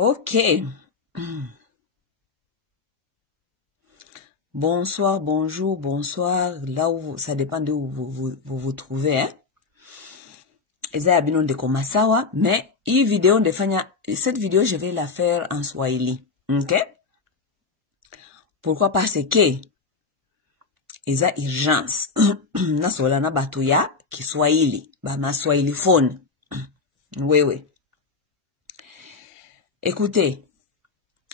Ok. Bonsoir, bonjour, bonsoir. Là où ça dépend de où vous trouvez, hein. Eza ya bino ndeko masawa, mais cette vidéo je vais la faire en Swahili. OK? Pourquoi? Parce que eza urgence. Na sola na batu ya Kiswahili, ba ma Swahili phone. Oui. Écoutez,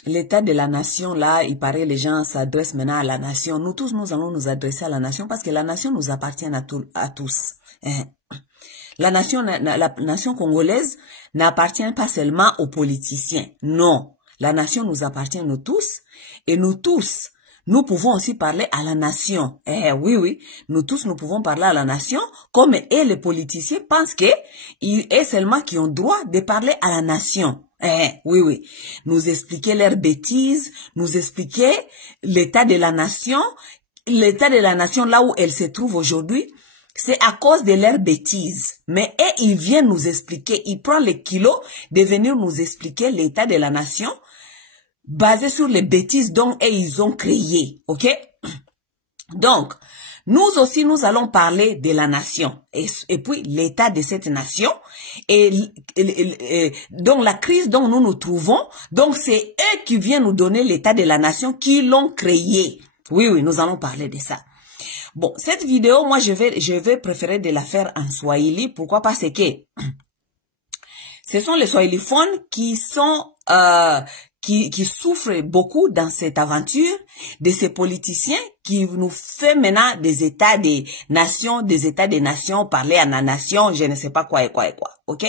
l'état de la nation, là, il paraît les gens s'adressent maintenant à la nation. Nous tous, nous allons nous adresser à la nation parce que la nation nous appartient à tous. La nation congolaise n'appartient pas seulement aux politiciens. Non. La nation nous appartient nous tous. Et nous tous, nous pouvons aussi parler à la nation. Oui. Nous tous, nous pouvons parler à la nation. Comme les politiciens pensent que ils est seulement qui ont droit de parler à la nation. Oui. Nous expliquer leurs bêtises, nous expliquer l'état de la nation. L'état de la nation là où elle se trouve aujourd'hui, c'est à cause de leurs bêtises. Mais il vient nous expliquer, il prend les kilos de venir nous expliquer l'état de la nation basé sur les bêtises dont ils ont créé. OK? Donc, nous aussi, nous allons parler de la nation et puis l'état de cette nation et donc la crise dont nous nous trouvons. Donc, c'est eux qui viennent nous donner l'état de la nation qui l'ont créé. Oui, nous allons parler de ça. Bon, cette vidéo, moi, je vais préférer de la faire en Swahili. Pourquoi? Parce que ce sont les Swahiliphones qui sont qui souffrent beaucoup dans cette aventure de ces politiciens qui nous fait maintenant des états des nations, parler à la nation, je ne sais pas quoi et quoi. OK?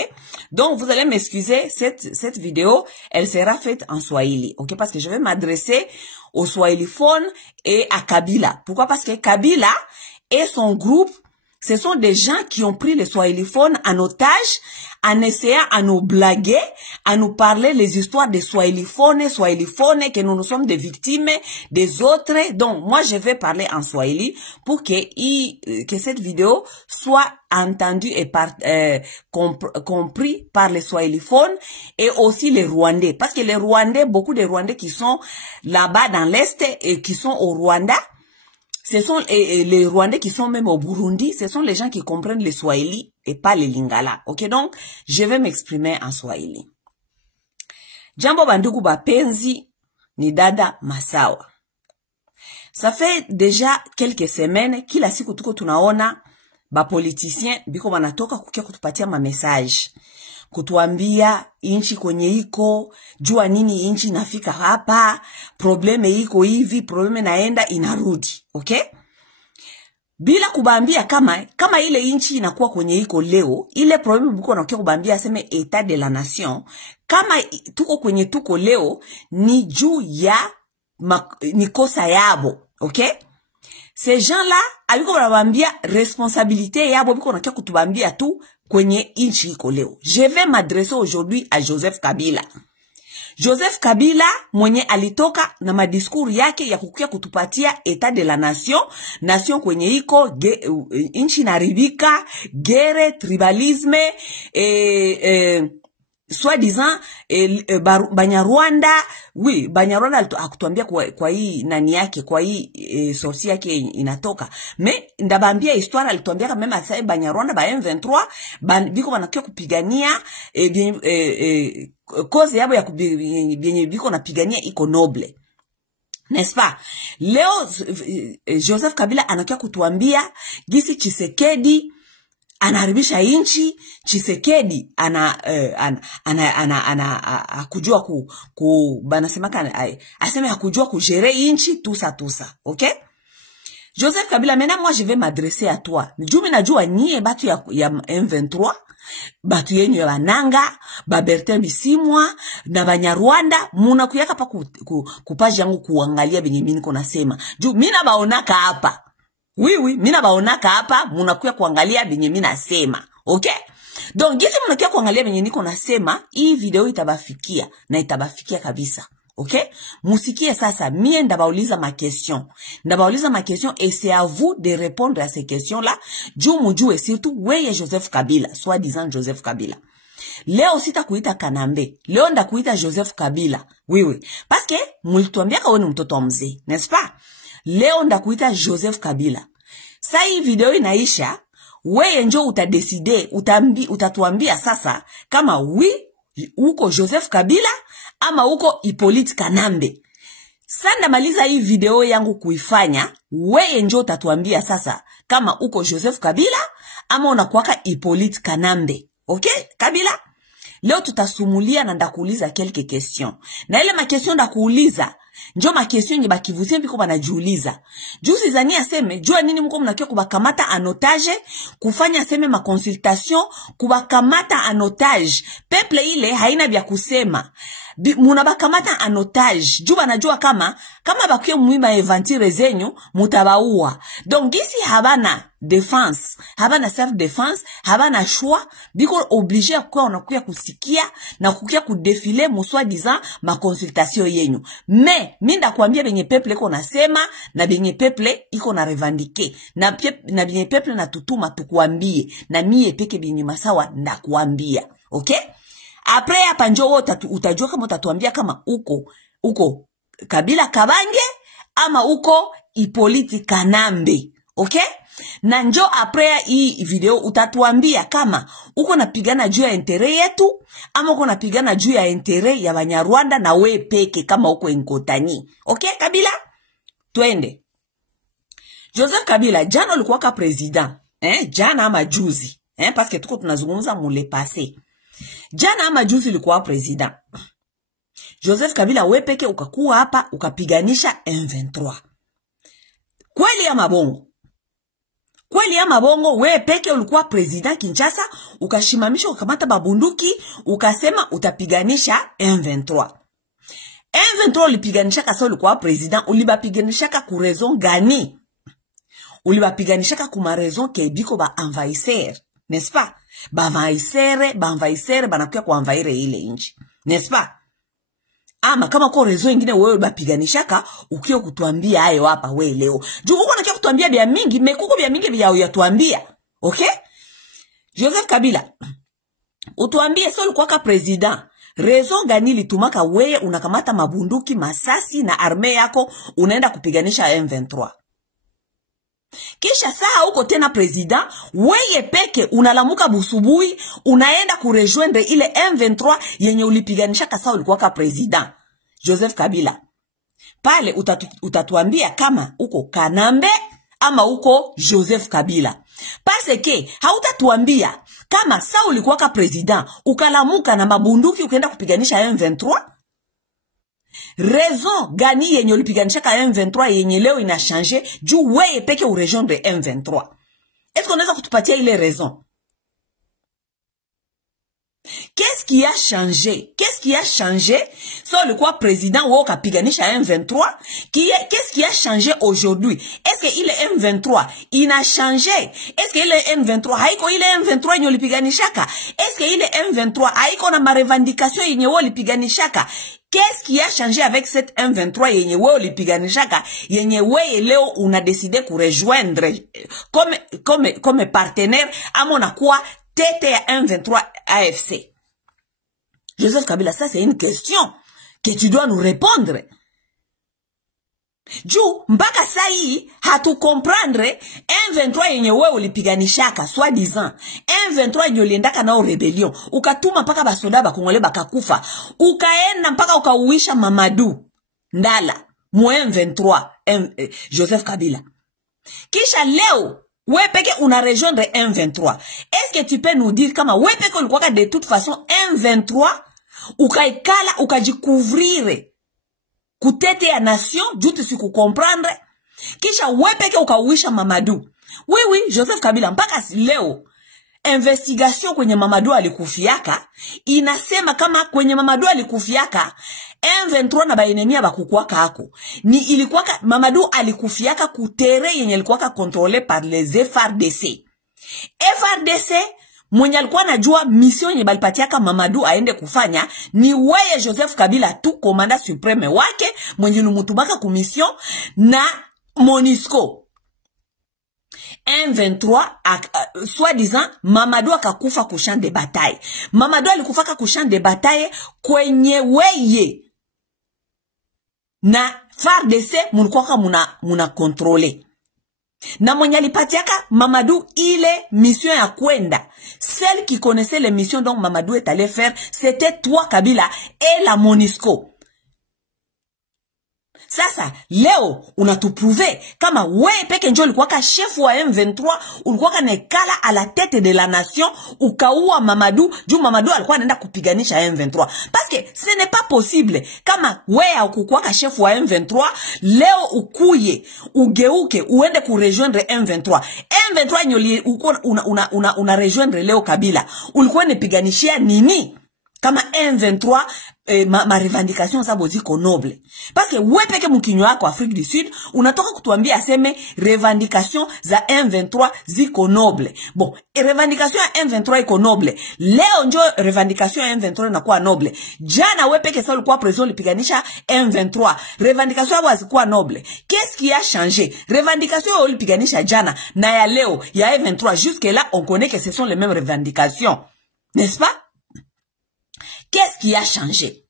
Donc, vous allez m'excuser, cette vidéo, elle sera faite en Swahili. OK? Parce que je vais m'adresser aux Swahiliphones et à Kabila. Pourquoi? Parce que Kabila et son groupe, ce sont des gens qui ont pris les Swahiliphones en otage, en essayant à nous blaguer, à nous parler les histoires des Swahiliphones, que nous sommes des victimes des autres. Donc, moi, je vais parler en Swahili pour que cette vidéo soit entendue et compris par les Swahiliphones et aussi les Rwandais. Parce que les Rwandais, beaucoup de Rwandais qui sont là-bas dans l'Est et qui sont au Rwanda, ce sont les Rwandais qui sont même au Burundi, ce sont les gens qui comprennent le Swahili et pas le Lingala. OK, donc, je vais m'exprimer en Swahili. Jambo bandugu bapenzi ni dada masawa. Ça fait déjà quelques semaines kila siku tuko tunaona ba politiciens biko wanatoka kukia kutupatia ma message. Kutuambia inchi kwenye iko, jua nini inchi nafika hapa, probleme iko hivi, probleme naenda inarudi. Okay? Bila kubambia kama ile inchi inakuwa kwenye iko leo, ile probleme buko nakia kubambia aseme état de la nation, kama tuko kwenye tuko leo, ni juu ya ni kosa yabo. Okay? Ces gens-là, abiko wanabambia responsabilité yabo biko nakia kutubambia tu kwenye inchi iko leo. Je vais m'adresser aujourd'hui à Joseph Kabila. Joseph Kabila mwenye alitoka na madiscours yake ya kukia kutupatia état de la nation kwenye iko inchi naribika, guerre, tribalisme, soi-disant Banyarwanda. Oui, Banyarwanda akutuambia kwa hii nani yake, kwa hii source yake inatoka. Mais ndabambia histoire alituambia kama mema sai Banyarwanda ba M23 biko wanakia kupigania cause yabo ya bien biko napigania iko noble. N'est-ce pas? Leo Joseph Kabila anakia kutuambia gisi Tshisekedi anaharibisha inchi, Tshisekedi hakujua banasemaka aseme hakujua kugere inchi tusa. OK? Joseph Kabila, maintenant moi je vais m'adresser à toi. Jumi najua nyie batu ya M23, batu yenyu ya Bananga, ba Bertin Bisimwa na Banyarwanda, muna kuyaka pa kupaji yangu kuangalia benye mimi niko nasema. Juu mina baonaka hapa. Oui, mina baonaka hapa, munakuya kuangalia benye mimi nasema. Okay? Donc, gisi munakuya kuangalia benye niko nasema, hii video itabafikia na itabafikia kabisa. Okay? Musikie sasa, mie ndabauliza ma question. Ndabauliza ma question et c'est à vous de répondre à ces questions-là. Juu mujue surtout weye Joseph Kabila, soi-disant Joseph Kabila. leo sitakuita Kanambe, leo ndakuita Joseph Kabila. Oui. Parce que mulituambia wewe ni mtoto wa mzee, n'est-ce pas? Leo ndakuita Joseph Kabila. Sasa hii video inaisha, wewe njo utadecide, utatuambia sasa kama uko Joseph Kabila ama uko Hippolyte Kanambe. Sanda maliza hii video yangu kuifanya, wewe njo utatuambia sasa kama uko Joseph Kabila ama unakuwaka Hippolyte Kanambe. Okay? Kabila? Leo tutasumulia na ndakuuliza quelques questions. Na ile ma question ndakuuliza, njo ma question nye bakivuzie biko banajiuliza. Juzi zani aseme, jua nini mko mnakia kubakamata anotage, kufanya aseme ma consultation, kubakamata anotage. Peuple ile haina vya kusema. Munabakamata anotage. Juba najua kama bakuye muimba eventire zenyu, mutabaua. Donc ici habana défense, habana self-défense, habana choix, biko obligé kwa unakuya kusikia na kukia kudefile muswa disant ma consultation yenyu. Mais minda kuambia benye peuple iko nasema na benye peuple iko na revendiquer na benye peuple na tutuma tukuambie na mie peke benye masawa ndakuambia. Okay? Après hapa njoo utajua kama utatuambia kama uko Kabila Kabange ama uko Hippolyte Kanambe. Okay? Na njoo après hii video utatuambia kama uko napigana juu ya intere yetu ama uko napigana juu ya intere ya Banyarwanda na we peke kama uko Nkotani. Okay, Kabila? Twende. Joseph Kabila, jana ulikuwa ka president. Jana ama juzi. Parce que tuko tunazungumza mule passé. Jana ama juzi ulikuwa president. Joseph Kabila we peke ukakuwa hapa ukapiganisha M23. Kweli ama bongo? Kweli ama bongo, we peke ulikuwa president Kinshasa, ukashimamisha ukamata babunduki, ukasema utapiganisha M23. M23 ulipiganisha kasa ulikuwa president, ulibapiganisha ku raison gani? Ulibapiganisha kuma raison ke biko ba envahisseur, n'est-ce pas? Ba envahisseur banakuya ku envahir ile inchi, n'est-ce pas? Ama kama kwa rezo ingine wewe bapiganishaka ukio kutuambia hayo hapa wewe leo. Juu uko nakia kutuambia bia mingi, mekuko bia mingi bia uyatuambia. Okay? Joseph Kabila, utuambie sio ulikuwa ka president. Rezo gani litumaka wewe unakamata mabunduki, masasi na arme yako unaenda kupiganisha M23. Kisha saa uko tena president, weye peke unalamuka busubui, unaenda kurejoindre ile M23 yenye ulipiganisha kasa ulikuwa ka president. Joseph Kabila, pale utatuambia kama uko Kanambe ama uko Joseph Kabila. Parce que hautatuambia kama saa ulikuwa ka president, ukalamuka na mabunduki ukaenda kupiganisha M23. Raison gani yenye ulipiganisha ka M23 yenye leo ina changer juu weye peke u région de M23. Est-ce qu'on a kutupatia ile raison? Qu'est-ce qui a changé? Qu'est-ce qui a changé? So le quoi président ou kapiganisha M23? Qu'est-ce qui a changé aujourd'hui? Est-ce que il est M23? Il a changé. Est-ce que il est M23? Haiko il est M23 yenye ulipiganishaka? Est-ce que il est M23? Haiko na ma revendication yenye ulipiganishaka? Qu'est-ce qui a changé avec cette M23 yenye wewe ulipiganishaka, yenye wewe leo una décidé ku rejoindre comme partenaire ama na kwa tete ya M23 AFC? Joseph Kabila, ça c'est une question que tu dois nous répondre. Juu mpaka saa hii hatu comprendre M23 yenye wewe ulipiganishaka soi disant M23 yenye uliendaka nao rebellion, ukatuma mpaka basoda bakongole bakakufa, ukaenda mpaka ukauisha Mamadou Ndala mu M23 Joseph Kabila. Kisha leo we peke una rejoindre M23. Est-ce que tu peux nous dire kama we peke ulikuwa de toute façon M23 ukaikala ukajikouvrir kutete ya nation jutu siku comprendre, kisha wepeke ukauisha Mamadou. Oui, Joseph Kabila, mpaka leo investigation kwenye Mamadou alikufiaka inasema kama kwenye Mamadou alikufiaka M23 na baenemia bakukwaka hako ni ilikuwaka Mamadou alikufiaka kutere yenye ilikuwaka contrôlé par les FRDC. FRDC mwenye alikuwa najua mission yenye balipatiaka Mamadou aende kufanya ni weye Joseph Kabila tu komanda supreme wake mwenye numutumaka ku mission na MONUSCO. M23 soi-disant Mamadou akakufa ku champ de bataille. Mamadou alikufaka ku champ de bataille kwenye weye na FARDC mulikuwa muna contrôler. Na mwenye alipatiaka Mamadou ile mission ya kwenda. Celle qui connaissait les missions dont Mamadou est allé faire, c'était toi Kabila et la MONUSCO. Sasa leo unatuprouver kama wewe peke njo ulikuwa ka chef wa M23, ulikuwa nekala à la tête de la nation, ukaua Mamadou, juu Mamadou alikuwa anaenda kupiganisha M23. Parce que ce n'est pas possible kama wewe ukukuwa ka chef wa M23, leo ukuye, ugeuke, uende ku rejoindre M23. M23 nyoli una rejoindre leo Kabila. Ulikuwa nepiganishia nini? Kama M23 ma revendication zabo ziko noble. Parce que wewe peke mkinywa wako Afrique du Sud unatoka kutuambia aseme revendication za M23 ziko noble. Bon, revendication ya M23 iko noble. Leo njo revendication ya M23 inakuwa noble. Jana wewe peke sasa ulikuwa president ulipiganisha M23. Revendication yao zikuwa noble. Qu'est-ce qui a changé? Revendication yao ulipiganisha jana na ya leo ya M23 jusque là on connaît que ce sont les mêmes revendications. N'est-ce pas? Qu'est-ce qui a changé?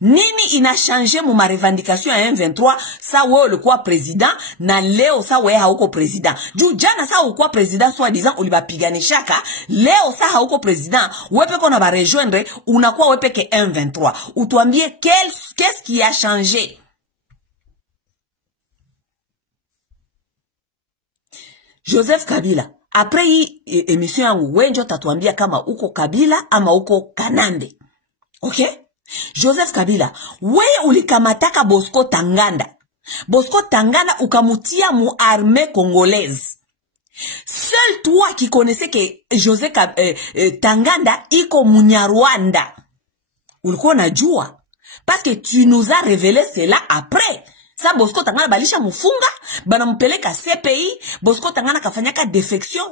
Nini ina changé mu ma revendication ya M23 sa wewe ulikuwa president na leo sa wewe hauko president. Juu jana sa ulikuwa president soi-disant ulibapiganishaka, leo sa hauko president, wewe peke na ba rejoindre unakuwa wewe peke M23. Utuambie qu'est-ce qui a changé? Joseph Kabila, après hii émission yangu wenjo tatuambia kama uko Kabila ama uko Kanambe. Okay? Joseph Kabila, wewe ulikamataka Bosco Tanganda. Bosco Tanganda ukamutia mu armée congolaise. Seul toi qui connaissais que Joseph Tanganda iko Munyarwanda. Ulikuwa unajua. Parce que tu nous as révélé cela après. Sa Bosco Tangana balisha mufunga, bana mpeleka CPI, Bosco Tangana kafanyaka defection,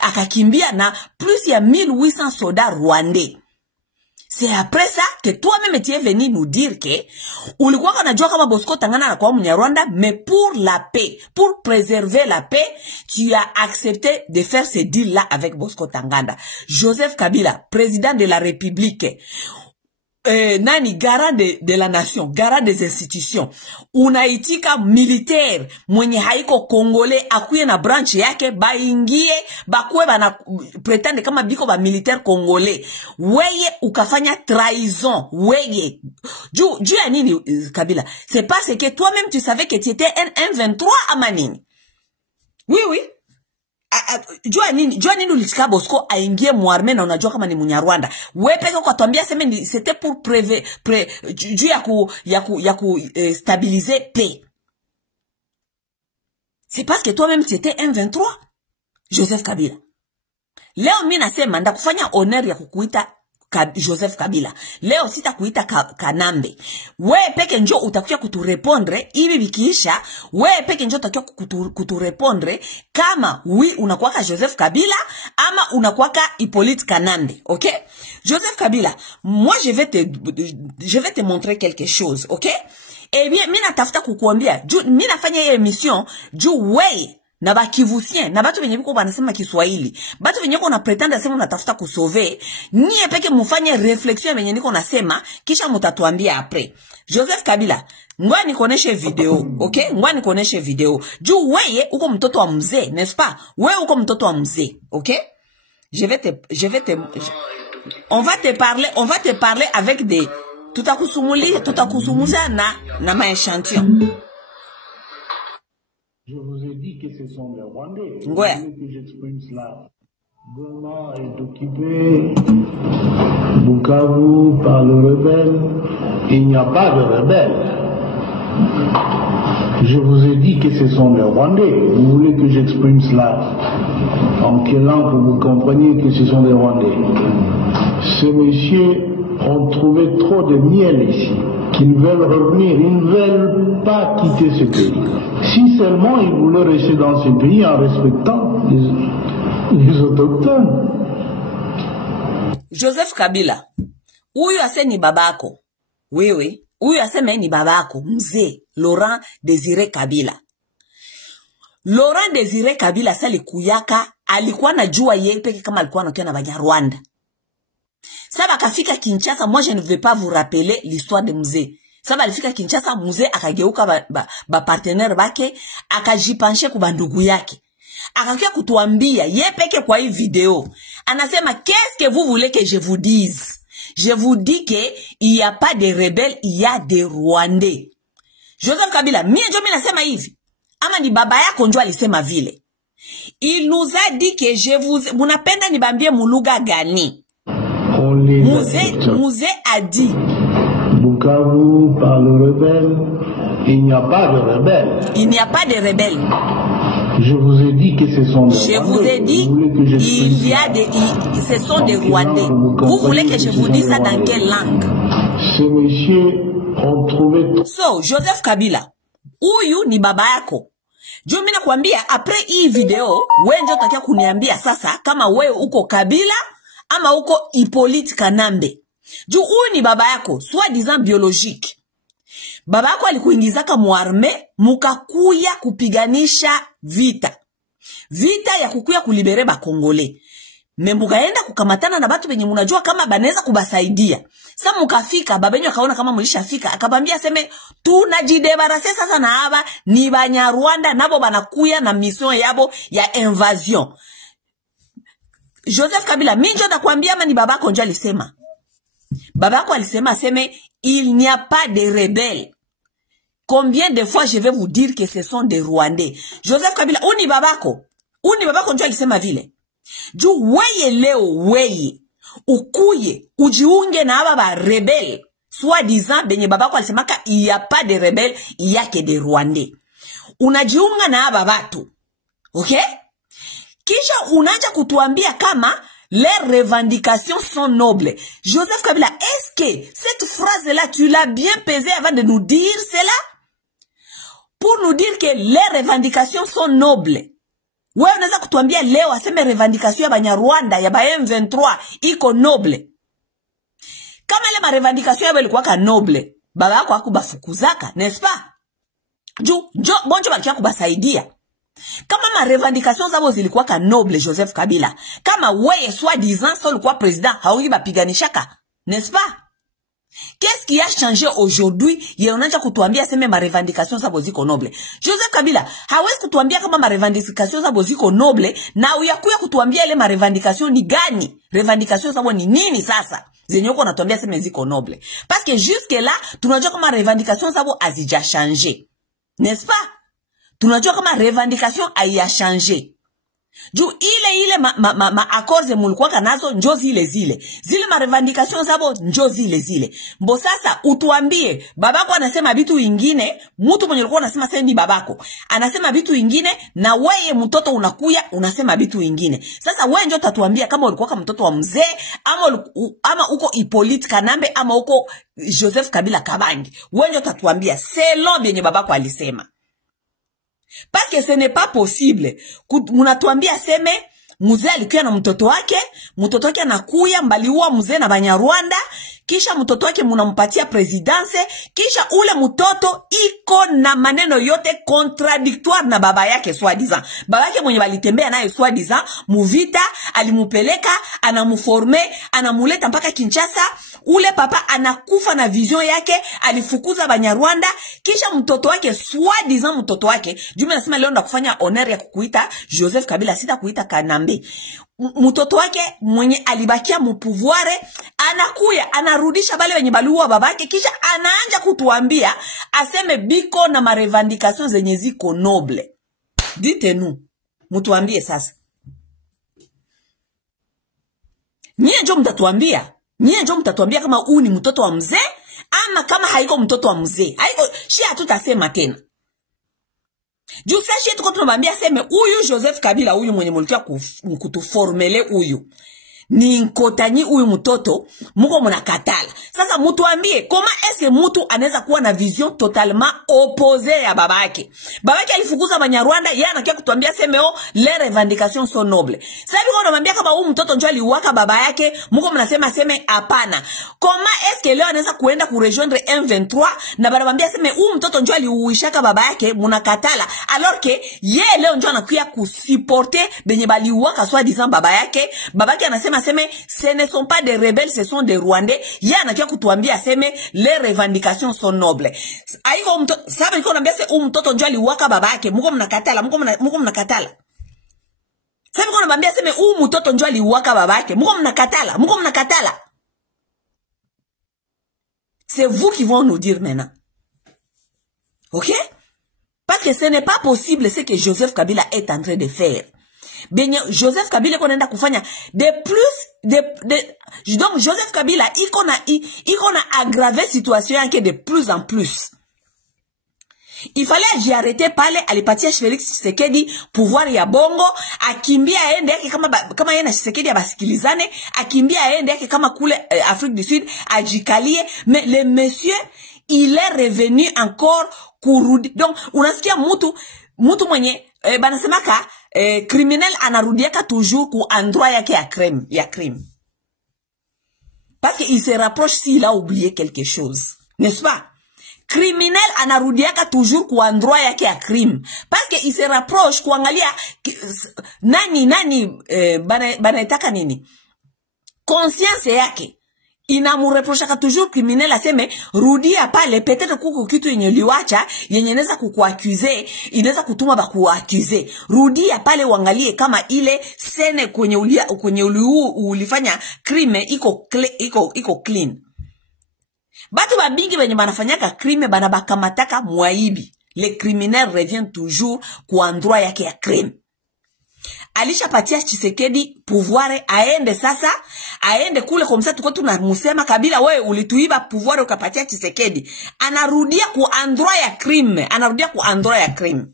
akakimbia na plus ya 1800 soldats rwandais. C'est après ça que toi-même tu es venu nous dire que ulikuwa unajua kama Bosco Tangana anakuwa Mnyarwanda, mais pour la paix, pour préserver la paix, tu as accepté de faire ce deal-là avec Bosco Tangana. Joseph Kabila, président de la République, nani garant de la nation, garant des institutions, unaitika militaire mwenye haiko Congolais akuye na branch yake baingie bakwe bana pretende kama biko ba militaire Congolais. Weye ukafanya trahison, weye juu ya nini Kabila? C'est parce que toi-même tu savais que tu étais un M23 ama nini? Oui. Jua nini ulitika Bosco aingie muarme na unajua kama ni Munyarwanda. Wewe peke kwa tuambia sema ni c'était pour juu ya ku stabiliser paix. C'est parce que toi-même tu étais M23, Joseph Kabila. Leo mimi nasema ndakufanya honneur ya kukuita Joseph Kabila. Leo sitakuita Kanambe. Wewe peke njo utakuja kuturepondre ili bikiisha, wewe peke njo utakuja kuturepondre kama unakuwaka Joseph Kabila ama unakuwaka Hippolyte Kanambe. OK? Joseph Kabila, moi je vais te montrer quelque chose, OK? Eh bien, mimi natafuta kukuambia, mimi nafanya hii émission juu wewe na bakivusien na batu venye biko banasema Kiswahili, batu venye ko na pretend sema unatafuta kusauver, nyie peke mufanye reflexion venye niko nasema kisha mutatuambia après. Joseph Kabila, ngoja nikuoneshe video, okay? Ngoja nikuoneshe video. Juu wewe uko mtoto wa mzee, n'est-ce pas? Wewe uko mtoto wa mzee, okay? On va te parler avec des tutakusumulia na maéchantillon. Je vous ai dit que ce sont les Rwandais. Ouais. Que j'exprime cela. Goma est occupé, Bukavu par le rebelle. Il n'y a pas de rebelle. Je vous ai dit que ce sont les Rwandais. Vous voulez que j'exprime cela en quelle langue pour que vous compreniez que ce sont les Rwandais? Ces messieurs ont trouvé trop de miel ici, qu'ils veulent revenir, ils ne veulent pas quitter ce pays. Si seulement ils voulaient rester dans ce pays en respectant les autochtones. Joseph Kabila, huyu ase ni babako. Wewe, huyu aseme ni babako, mzee Laurent Désiré Kabila. Laurent Désiré Kabila sali kuyaka alikuwa najua yeye peke kama alikuwa anakuwa na Banyarwanda. Saba akafika Kinshasa, moi je ne vais pas vous rappeler l'histoire de Mzee. Saba alifika Kinshasa, Mzee akageuka ba partenaire bake, akajipanshe kwa ndugu yake. Akakia kutuambia ye peke kwa hii video. Anasema qu'est-ce que vous voulez que je vous dise? Je vous dis que il y a pas de rebelles, il y a des Rwandais. Joseph Kabila, mie njo mimi nasema hivi. Ama ni baba yako njo alisema vile. Il nous a dit que je vous munapenda nibambie muluga gani? Mzee a dit Bukavu par le rebelle, il n'y a pas de rebelles. Il n'y a pas de rebelles. Je vous ai dit que ce sont des Rwandais. Je vous ai dit il y a des ce sont des Rwandais. Vous voulez que je vous dise ça dans quelle langue? Ces messieurs ont trouvé. So, Joseph Kabila, huyu ni baba yako. Jo mimi nakwambia après hii video, wewe ndio utakia kuniambia sasa kama wewe uko Kabila ama uko Hippolyte Kanambe. Jo huyu ni baba yako, soi-disant biologique. Baba yako alikuingizaka muarme, mukakuya kupiganisha vita. Vita ya kukuya kulibere ba Kongole. Membukaenda kukamatana na batu benye munajua kama banaweza kubasaidia. Sasa mukafika, babenyu akaona kama mulishafika, akabambia seme tunajidebarase sasa na haba ni Banyarwanda nabo banakuya na mission yabo ya invasion. Joseph Kabila, mimi ndio nakwambia ama ni babako ndio alisema? Babako alisema seme il n'y a pas de rebelles. Combien de fois je vais vous dire que ce sont des Rwandais? Joseph Kabila, uni babako ndio alisema vile. Juu weye leo weye ukuye ujiunge na aba ba rebelle soi-disant benye babako alisemaka il y a pas de rebelles, il y a que des Rwandais. Unajiunga na aba batu. Okay? Kisha unaanza kutuambia kama les revendications sont nobles. Joseph Kabila, est-ce que cette phrase-là, tu l'as bien pesée avant de nous dire cela? Pour nous dire que les revendications sont nobles. Wewe unaweza kutuambia leo aseme revendication ya Banyarwanda ya ba M23 iko noble. Kama ile ma revendication yao ilikuwa ka noble, baba yako akubafukuzaka, n'est-ce pas? Bonjo bakia kubasaidia. Kama ma revendication zabo zilikuwa ka noble, Joseph Kabila, kama weye soi-disant so ulikuwa president haungi bapiganishaka, n'est-ce pas? Qu'est-ce qui a changé aujourd'hui? Yeonacha kutuambia seme ma revendication zabo ziko noble. Joseph Kabila, hawezi kutuambia kama ma revendication zabo ziko noble na uyakuya kutuambia ile ma revendication ni gani? Revendication zabo ni nini sasa? Zenye uko natuambia seme ziko noble. Parce que jusque là, tunajua kama revendication zabo azija changer. N'est-ce pas? Tunajua kama revendication haya changer. Juu ile ma accords mulikuwa kanazo njo zile ma revendications zabo njo zile. Mbo sasa utuambie babako anasema vitu vingine, mtu mwenye alikuwa anasema sasa ni babako anasema vitu vingine na wewe mtoto unakuya unasema vitu vingine. Sasa wewe ndio utatuambia kama ulikuwa kama mtoto wa mzee ama uko Hippolyte Kanambe ama uko Joseph Kabila Kabangi. Wewe ndio utatuambia selon yenye babako alisema. Parce que ce n'est pas possible. Munatuambia seme mzee alikuwa na mtoto wake anakuya mbaliua mzee na Banyarwanda, kisha mtoto wake munampatia presidence, kisha ule mtoto iko na maneno yote contradictoire na baba yake soi-disant. Baba yake mwenye balitembea naye soi-disant muvita, alimupeleka, anamuforme, anamuleta mpaka Kinshasa. Ule papa anakufa na vision yake, alifukuza Banyarwanda, kisha mtoto wake soi-disant mtoto wake, Juma nasema leo ndo kufanya honor ya kukuita Joseph Kabila, sita kuita Kanambe. Mtoto wake mwenye alibakia mupouvoire anakuya anarudisha bale wenye baluwa babake, kisha anaanja kutuambia aseme biko na ma revendications zenye ziko noble. Dites-nous, mutuambie sasa. Nyie njo mtatuambia kama huu ni mtoto wa mzee ama kama haiko mtoto wa mzee. Haiko shi hatutasema tena. Juu sasa tuko tunamwambia seme huyu Joseph Kabila huyu mwenye mulikuwa kutuformele huyu ni Nkotanyi huyu mtoto muko mnakatala. Sasa mutuambie koma eske mtu anaweza kuwa na vision totalement opposée ya baba yake. Baba yake alifukuza Banyarwanda, yeye anakia kutuambia semeo les revendications sont nobles. Sasa hivi unamwambia kama huyu mtoto njoo aliwaka baba yake, muko mnasema seme hapana. Koma eske leo anaweza kuenda ku rejoindre M23 na banamwambia seme huyu mtoto njoo aliuishaka baba yake munakatala, alors que yeye leo njoo anakuya kusupporter benye baliwaka soit disant baba yake. Baba yake anasema seme ce ne sont pas des rebelles, ce sont des Rwandais. Yeye anakia kutuambia seme les revendications sont nobles. Aiko mtoto sababu iko naambia se mtoto njoo aliwaka baba yake, muko mnakatala, muko mnakatala. Sababu iko naambia seme mtoto njoo aliwaka baba yake, muko mnakatala. C'est vous qui vont nous dire maintenant. OK? Parce que ce n'est pas possible ce que Joseph Kabila est en train de faire. Ben Joseph Kabila konaenda kufanya donc Joseph Kabila iko na aggraver situation yake de plus en plus. Il fallait j'y arrêter pale, alipatia Félix Tshisekedi pouvoir ya bongo, akimbia aende yake kama yeye na Tshisekedi abasikilizane, akimbia aende yake kama kule Afrique du Sud ajikalie, mais le monsieur il est revenu encore kurudi. Donc unasikia mtu mwenye banasemaka criminel anarudiaka toujours ku endroit yake ya crime. Parce qu'il se rapproche s'il a oublié quelque chose, n'est-ce pas? Criminel anarudiaka toujours ku endroit yake ya crime. Parce que il se rapproche kuangalia nani banaitaka nini? Conscience yake inamureproshaka toujours criminel aseme rudia pale, peut-être kuko kitu yenye liwacha yenye inaweza kukuaccuser, inaweza kutuma bakuaccuser. Rudia pale uangalie kama ile sene kwenye ulifanya crime iko clean. Batu babingi benye banafanyaka crime banabakamataka mwaibi. Le criminel revient toujours ku endroit yake ya crime. Alisha patia Tshisekedi pouvoir aende sasa, aende kule comme ça tuko tunamusema Kabila wewe ulituiba pouvoir ukapatia Tshisekedi. Anarudia ku endroit ya crime.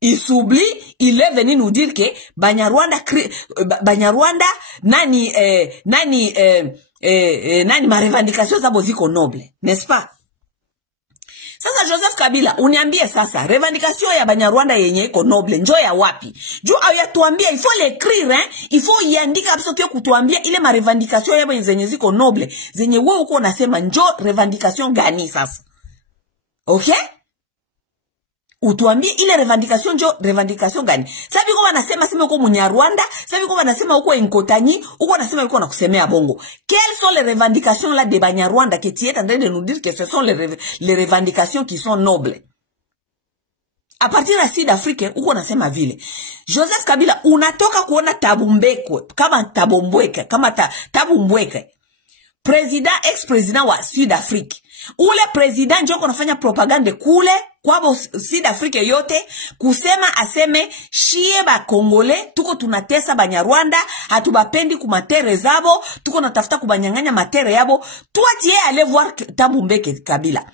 Il s'oublie, il est venu nous dire que Banyarwanda nani ma revendication zabo ziko noble, n'est-ce pas? Sasa Joseph Kabila, uniambie sasa, revendication ya Banyarwanda yenye iko noble, njoo ya wapi? Juu au ya tuambia, il faut l'écrire, hein? Il faut iandika kabisa kio kutuambia ile ma revendication yabo zenye ziko noble, zenye wewe uko unasema njoo revendication gani sasa? Okay? Utuambie ile revendication njoo revendication gani? Sabi kwa wanasema sema uko Munyarwanda, sabi kwa wanasema uko Nkotanyi, uko wanasema uko na kusemea bongo. Quelles sont les revendications là de Banyarwanda que tu es en train de nous dire que ce sont les revendications qui sont nobles? À partir de Sud-Afrique, uko nasema vile. Joseph Kabila, unatoka kuona Thabo Mbeki, kama Thabo Mbeki, Thabo Mbeki. Ex-president wa Sud-Afrique. Ule president njoo kunafanya propaganda kule kwabo Sud-Afrique yote kusema aseme shie ba Kongole tuko tunatesa Banyarwanda, hatubapendi ku matere zabo, tuko natafuta kubanyanganya matere yabo. Tuatie aller voir Thabo Mbeki Kabila.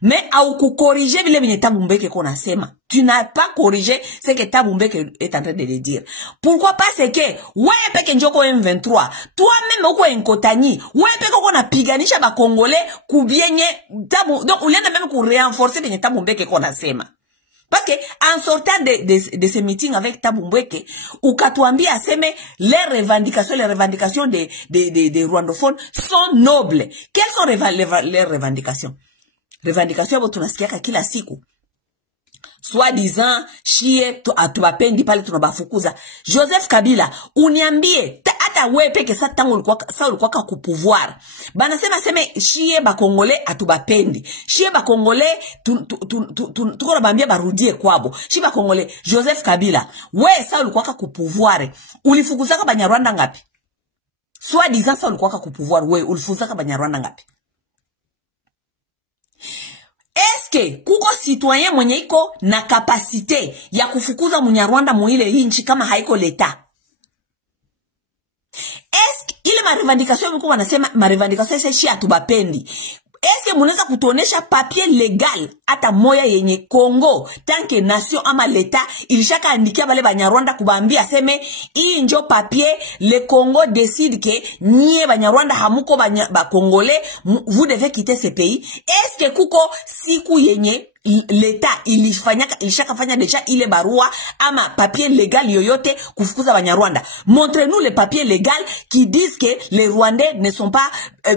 Mais au corriger bile benye Thabo Mbeki ko nasema. Tu n'as pas corrigé ce que Thabo Mbeki est en train de le dire. Pourquoi? Parce que wewe peke njoko M23, toi même uko Nkotanyi, wewe peke uko napiganisha ba Congolais kubienye Thabo, donc ulienda même ku renforcer benye Thabo Mbeki ko nasema. Parce que en sortant de ce meeting avec Thabo Mbeki, ukatuambia aseme les revendications des rwandophones sont nobles. Quelles sont les revendications? Revendication yabo tunasikiaka kila siku. Soit disant shie atubapendi pale tunabafukuza. Joseph Kabila, uniambie hata wewe peke sasa tangu ulikuwa ku pouvoir. Banasema seme shie ba Congolais atubapendi. Shie ba Congolais tuko nabambia barudie kwabo. Shie ba Congolais, Joseph Kabila, wewe sasa ulikuwa ku pouvoir. Ulifukuzaka Banyarwanda ngapi? Soit disant sasa ulikuwa ku pouvoir, wewe ulifukuzaka Banyarwanda ngapi? Est-ce que kuko citoyen mwenye iko na kapasite ya kufukuza Munyarwanda muile inchi kama haiko leta? Est-ce ile ma revendication mko wanasema ma revendication sasa shi atubapendi? Est-ce que munaweza kutuonesha papier legal hata moya yenye Congo tanke nation ama l'État ilishaka andikia bale Banyarwanda kubambia seme hii njo papier le Congo décide que nie Banyarwanda hamuko ba Congolais vous devez quitter ce pays? Est-ce que kuko siku yenye l'État ilishaka fanya deja ile barua ama papier légal yoyote kufukuza Banyarwanda? Montrez-nous les papiers légaux qui disent que les Rwandais ne sont pas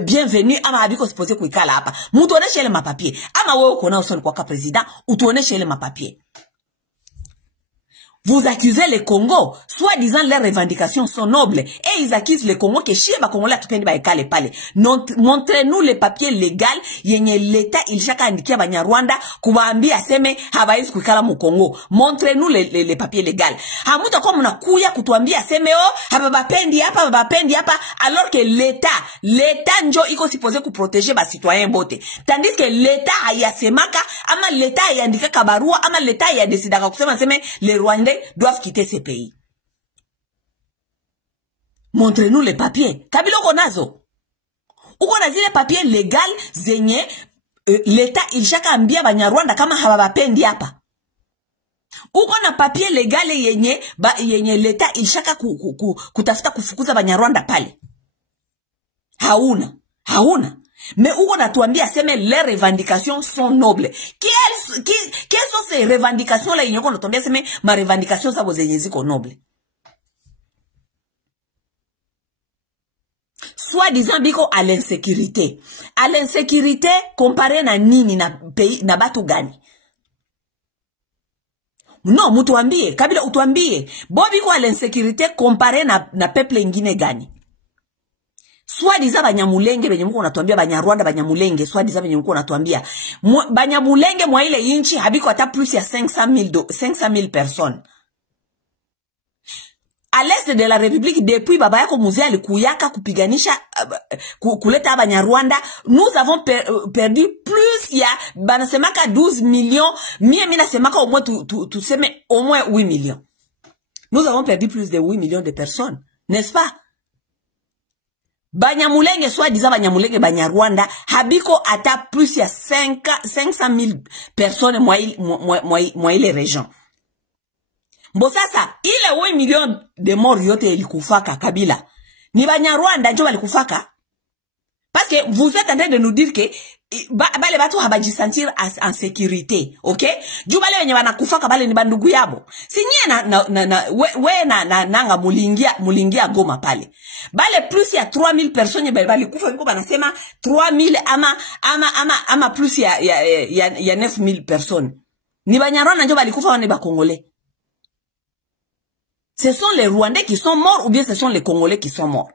bienvenus ama habiko supposé kuikala hapa. Mutuoneshe ile mapapier. Ama wewe uko nao soni kwa président, utuoneshe ile mapapier. Vous accusez le Congo, soi-disant leurs revendications sont nobles, et ils accusent le Congo que chez ba Congolais tupendi ba ekale pale. Montrez-nous les papiers légaux yenye l'État ilishaka andikia Banyarwanda kuwaambia seme habaisi kuikala mu Congo. Montrez-nous les papiers légaux. Hamuta kwa mnakuya kutuambia seme habapendi hapa alors que l'État njo iko supposé kuprotéger ba citoyens bote. Tandis que l'État hayasemaka ama l'État hayandika barua ama l'État hayadecidaka kusema seme les Rwandais doivent quitter ce pays. Montrez-nous les papiers. Kabilo konazo. Uko na zile papiers légal zenye l'État ilishaka ambia Banyarwanda kama habapendi hapa. Uko na papier légal yenye l'État ilishaka kutafuta kufukuza Banyarwanda pale. Hauna. Mais uko na tuambia seme les revendications sont nobles. Quelles sont ces revendications là yenye kono tuambia seme ma revendications zabo zenye ziko noble? Soit disant biko à l'insécurité. À l'insécurité comparé na nini na pays na batu gani? Non, mutuambie, Kabila utuambie. Bobiko à l'insécurité comparé na peuple ingine gani? Soit disant Banyamulenge benye mko unatuambia Banyarwanda Banyamulenge, soit disant benye mko unatuambia Banyamulenge mwa ile inchi habiko hata plus ya 500,000 personnes. À l'est de la République, depuis baba yako muzee alikuyaka kupiganisha kuleta Banyarwanda, nous avons perdu plus ya banasemaka 12 millions, mina semaka au moins tu seme au moins 8 millions. Nous avons perdu plus de 8 millions de personnes, n'est-ce pas? Banyamulenge soit disant Banyamulenge Banyarwanda habiko ata plus ya 500,000 personnes mwa ile region. Mbo sasa ile 8 millions de morts yote ilikufaka Kabila. Ni Banyarwanda njo balikufaka. Parce que vous êtes en train de nous dire que bale batu habaji sentir en sécurité, OK? Ju bale wenye banakufaka bale ni bandugu yabo. Si nye nanga mulingia Goma pale. Bale plus ya 3,000 personnes bali kufa biko banasema 3,000 ama plus ya 9,000 personnes. Ni Banyarwanda njo bali kufa wane ba Congolais. Ce sont les Rwandais qui sont morts ou bien ce sont les Congolais qui sont morts?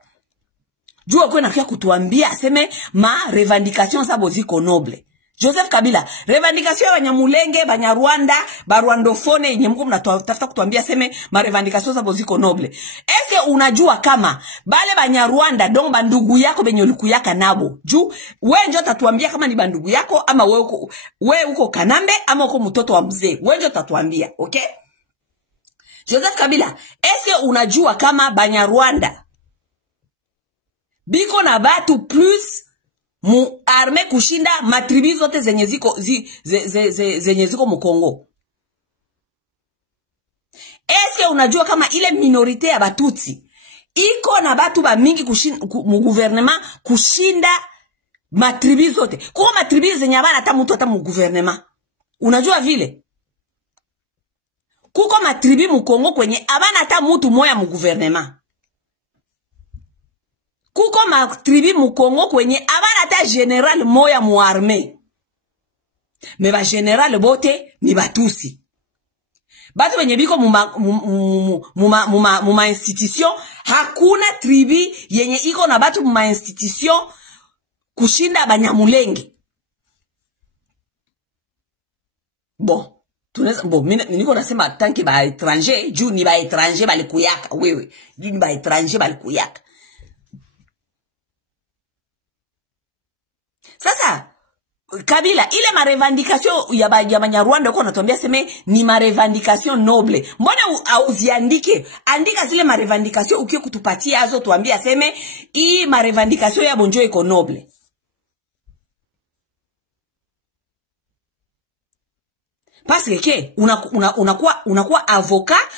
Jua kwe nakia kutuambia seme ma revendication zabo ziko noble. Joseph Kabila, revendication ya Banyamulenge, Banyarwanda, Barwandofone yenye mko mnatafuta kutuambia seme ma revendication zabo ziko noble. Eske unajua kama bale Banyarwanda donc bandugu yako benye ulikuyaka nabo? Juu wewe ndio tatuambia kama ni bandugu yako ama wewe uko Kanambe ama uko mtoto wa mzee. Wewe ndio tatuambia, okay? Joseph Kabila, eske unajua kama Banyarwanda biko na batu plus mu arme kushinda matribi zote zenye ziko mu Congo? Eske unajua kama ile minorite ya Batutsi iko na batu ba mingi mu gouvernement kushinda matribi zote? Kuko matribi zenye abana hata mutu hata mu gouvernement. Unajua vile? Kuko matribi mu Congo kwenye abana hata mutu moya mu gouvernement. Kuko matribi mu Congo kwenye abana hata general moya mu arme. Me ba general bote ni Batusi. Batu wenye biko muma institution, hakuna tribi yenye iko na batu muma institution kushinda Banyamulenge. Bon, niko nasema tanki ba étranger, juu ni ba étranger balikuyaka, wewe. Juu ni ba étranger balikuyaka. Sasa Kabila, ile ma revendication ya Banyarwanda uko natuambia seme ni ma revendication noble. Mbona uziandike? Andika zile ma revendication ukiye kutupatia azo tuambia seme hii ma revendication ya bonjo iko noble. Parce que unakuwa avocat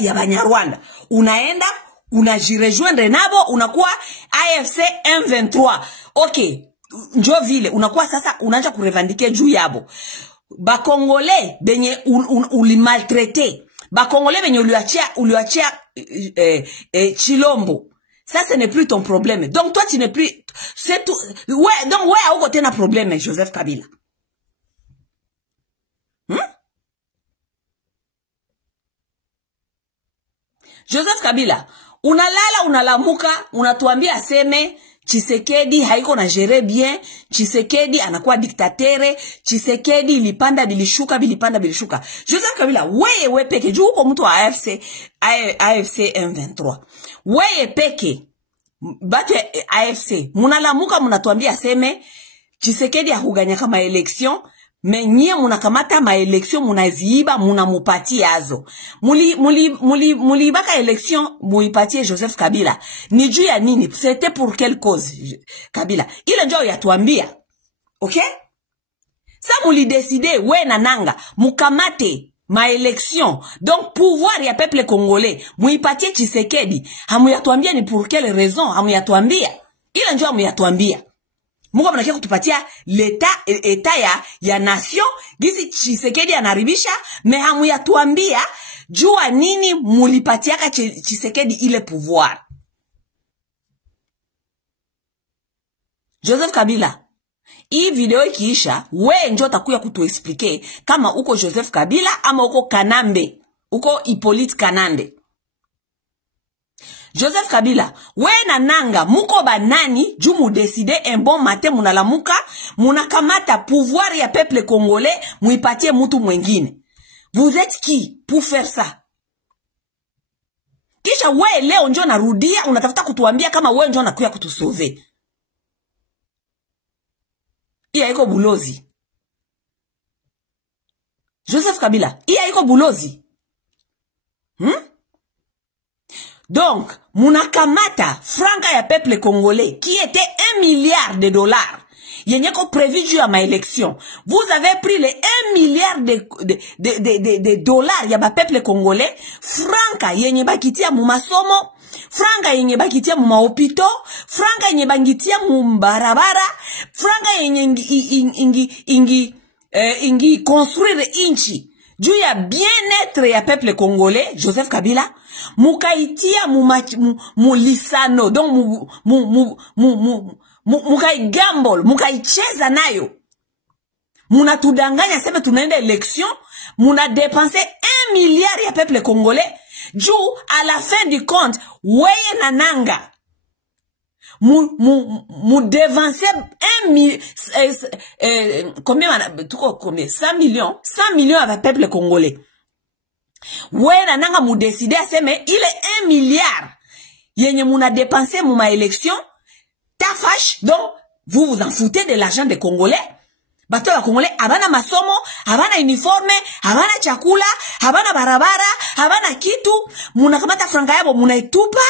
ya Banyarwanda. Unaenda, unajirejoindre nabo, unakuwa AFC M23. Okay, njo vile, unakuwa sasa, unaanza kurevendike juu yabo. Ba Congolais, benye ulimaltraité. Ba Congolais, benye uliachia Chilombo. Ça, ce n'est plus ton problème. Donc, toi, tu n'es plus, c'est tout. Ouais, donc, ouais, à côté, n'a problème, Joseph Kabila. Joseph Kabila, unalala, unalamuka, unatuambia aseme, Tshisekedi haiko na gere bien, Tshisekedi anakuwa diktatere, Tshisekedi ilipanda bilishuka, bilipanda bilishuka. Joseph Kabila, weye peke, juu uko mtu wa AFC M23. Weye peke, batu AFC, munalamuka, munatuambia aseme, Tshisekedi hakuganya kama election, menye munakamata ma election, munaziiba, munamupati azo. Muli baka election, muipatie Joseph Kabila. Ni juu ya nini? C'était pour quelle cause, Kabila? Ile njoo yatuambia. Ok? Sa muli décider, we nananga, mukamate ma election. Donc, pouvoir ya peuple congolais, muipatie Tshisekedi. Hamu yatuambia ni pour quelle raison? Hamu yatuambia. Ile njoo hamu yatuambia. Mungu mnakia kutupatia eta ya nation, gisi Tshisekedi anaribisha, mehamu ya tuambia, jua nini mulipatiaka Tshisekedi ile pouvoir. Joseph Kabila, hii video ikiisha, we njo takuya kutuexplike kama uko Joseph Kabila ama uko Kanambe, uko Hippolyte Kanande. Joseph Kabila, we na nanga, muko banani, jumu decide un bon matin munalamuka, munakamata pouvoir ya peuple congolais, muipatie mutu mwengine. Vous êtes qui pour faire ça? Kisha we leo njo narudia, unatafuta kutuambia kama we njo nakuya kutusove. Iya iko bulozi. Joseph Kabila, iya iko bulozi. Donc, munakamata franca ya peuple congolais qui était 1 milliard de dollars. Yenye ko prévu juu ya ma élection. Vous avez pris les 1 milliard de dollars ya ba peuple congolais. Franca yenye bakitia mu masomo. Franca yenye bakitia mu mahopito. Franca yenye bakitia mu barabara. Franca yenye ingi construire inchi. Juu ya bien-être ya peuple congolais, Joseph Kabila, mukaitia mu lisano, donc mukai gamble, mukai cheza nayo. Muna tudanganya sebe tunaenda élection, muna dépenser 1 milliard ya peuple congolais, juu à la fin du compte, weye nananga. Mu devancer 1 million, combien 100 millions avec peuple congolais. Ouais, nananga mu décider à se mais il est 1 milliard. Yenye muna dépensé mu ma élection, ta fâche, donc, vous vous en foutez de l'argent des Congolais. Bato ya Congolais, habana masomo, habana uniforme, habana chakula, habana barabara, habana kitu, muna kamata franga yabo, muna itupa.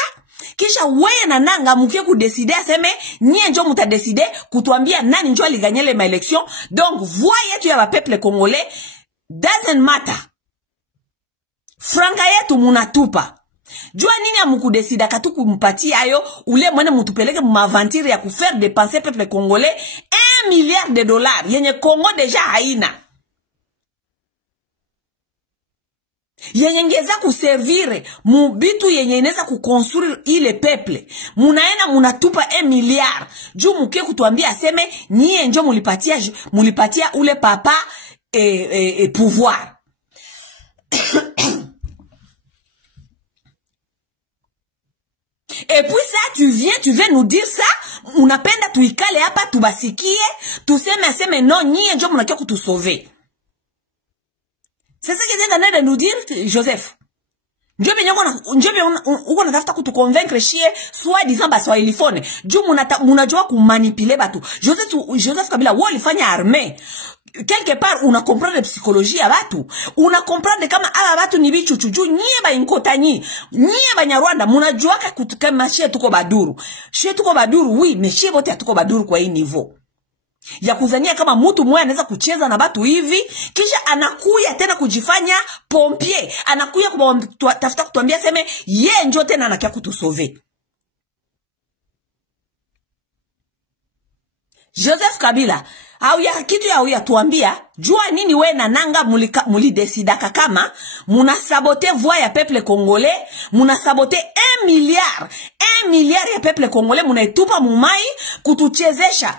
Kisha weye na nanga mukie kudeside aseme nye njo muta deside kutuambia nani njo aliganyele ma election. Donc voix yetu ya ba peuple congolais doesn't matter. Franka yetu munatupa. Jua nini ya mukudesida katuku mpati ayo ule mwene mutupeleke mavantiri ya kufaire dépenser peuple congolais 1 milliard de dollars yenye Congo deja haina. Yenye ngeza kuservire mubitu yenye ineza kukonstruire ile peuple. Munaena munatupa 1 milliard. Juu mukie kutuambia aseme nyie njo mulipatia ule papa pouvoir. Et puis ça, tu viens nous dire ça, unapenda tuikale hapa tubasikie, tuseme non nyie njo munakia kutusauver. C'est ça que tu es en train de nous dire, Joseph. Dieu uko natafuta kutuconvaincre chie soit disant ba swahilifone. Dieu munajua kumanipuler batu. Joseph Kabila wao alifanya armée. Quelque part una comprendre psychologie ya batu. Una comprendre kama aba batu ni bichuchuju nyie ba inkotanyi. Nyie ba Nyarwanda munajua kama chie tuko baduru. Chie tuko baduru oui, mais chie bote tuko baduru kwa hii niveau. Ya kuzania kama mtu mmoja anaweza kucheza na batu hivi, kisha anakuya tena kujifanya pompier, anakuya tafuta kutuambia seme ye njo tena anakia kutusove. Joseph Kabila au ya kitu ya tuambia jua nini we na nanga mulidesidaka kama muna sabote voix ya peuple congolais, muna sabote 1 milliard ya peuple congolais, muna etupa mumai kutuchezesha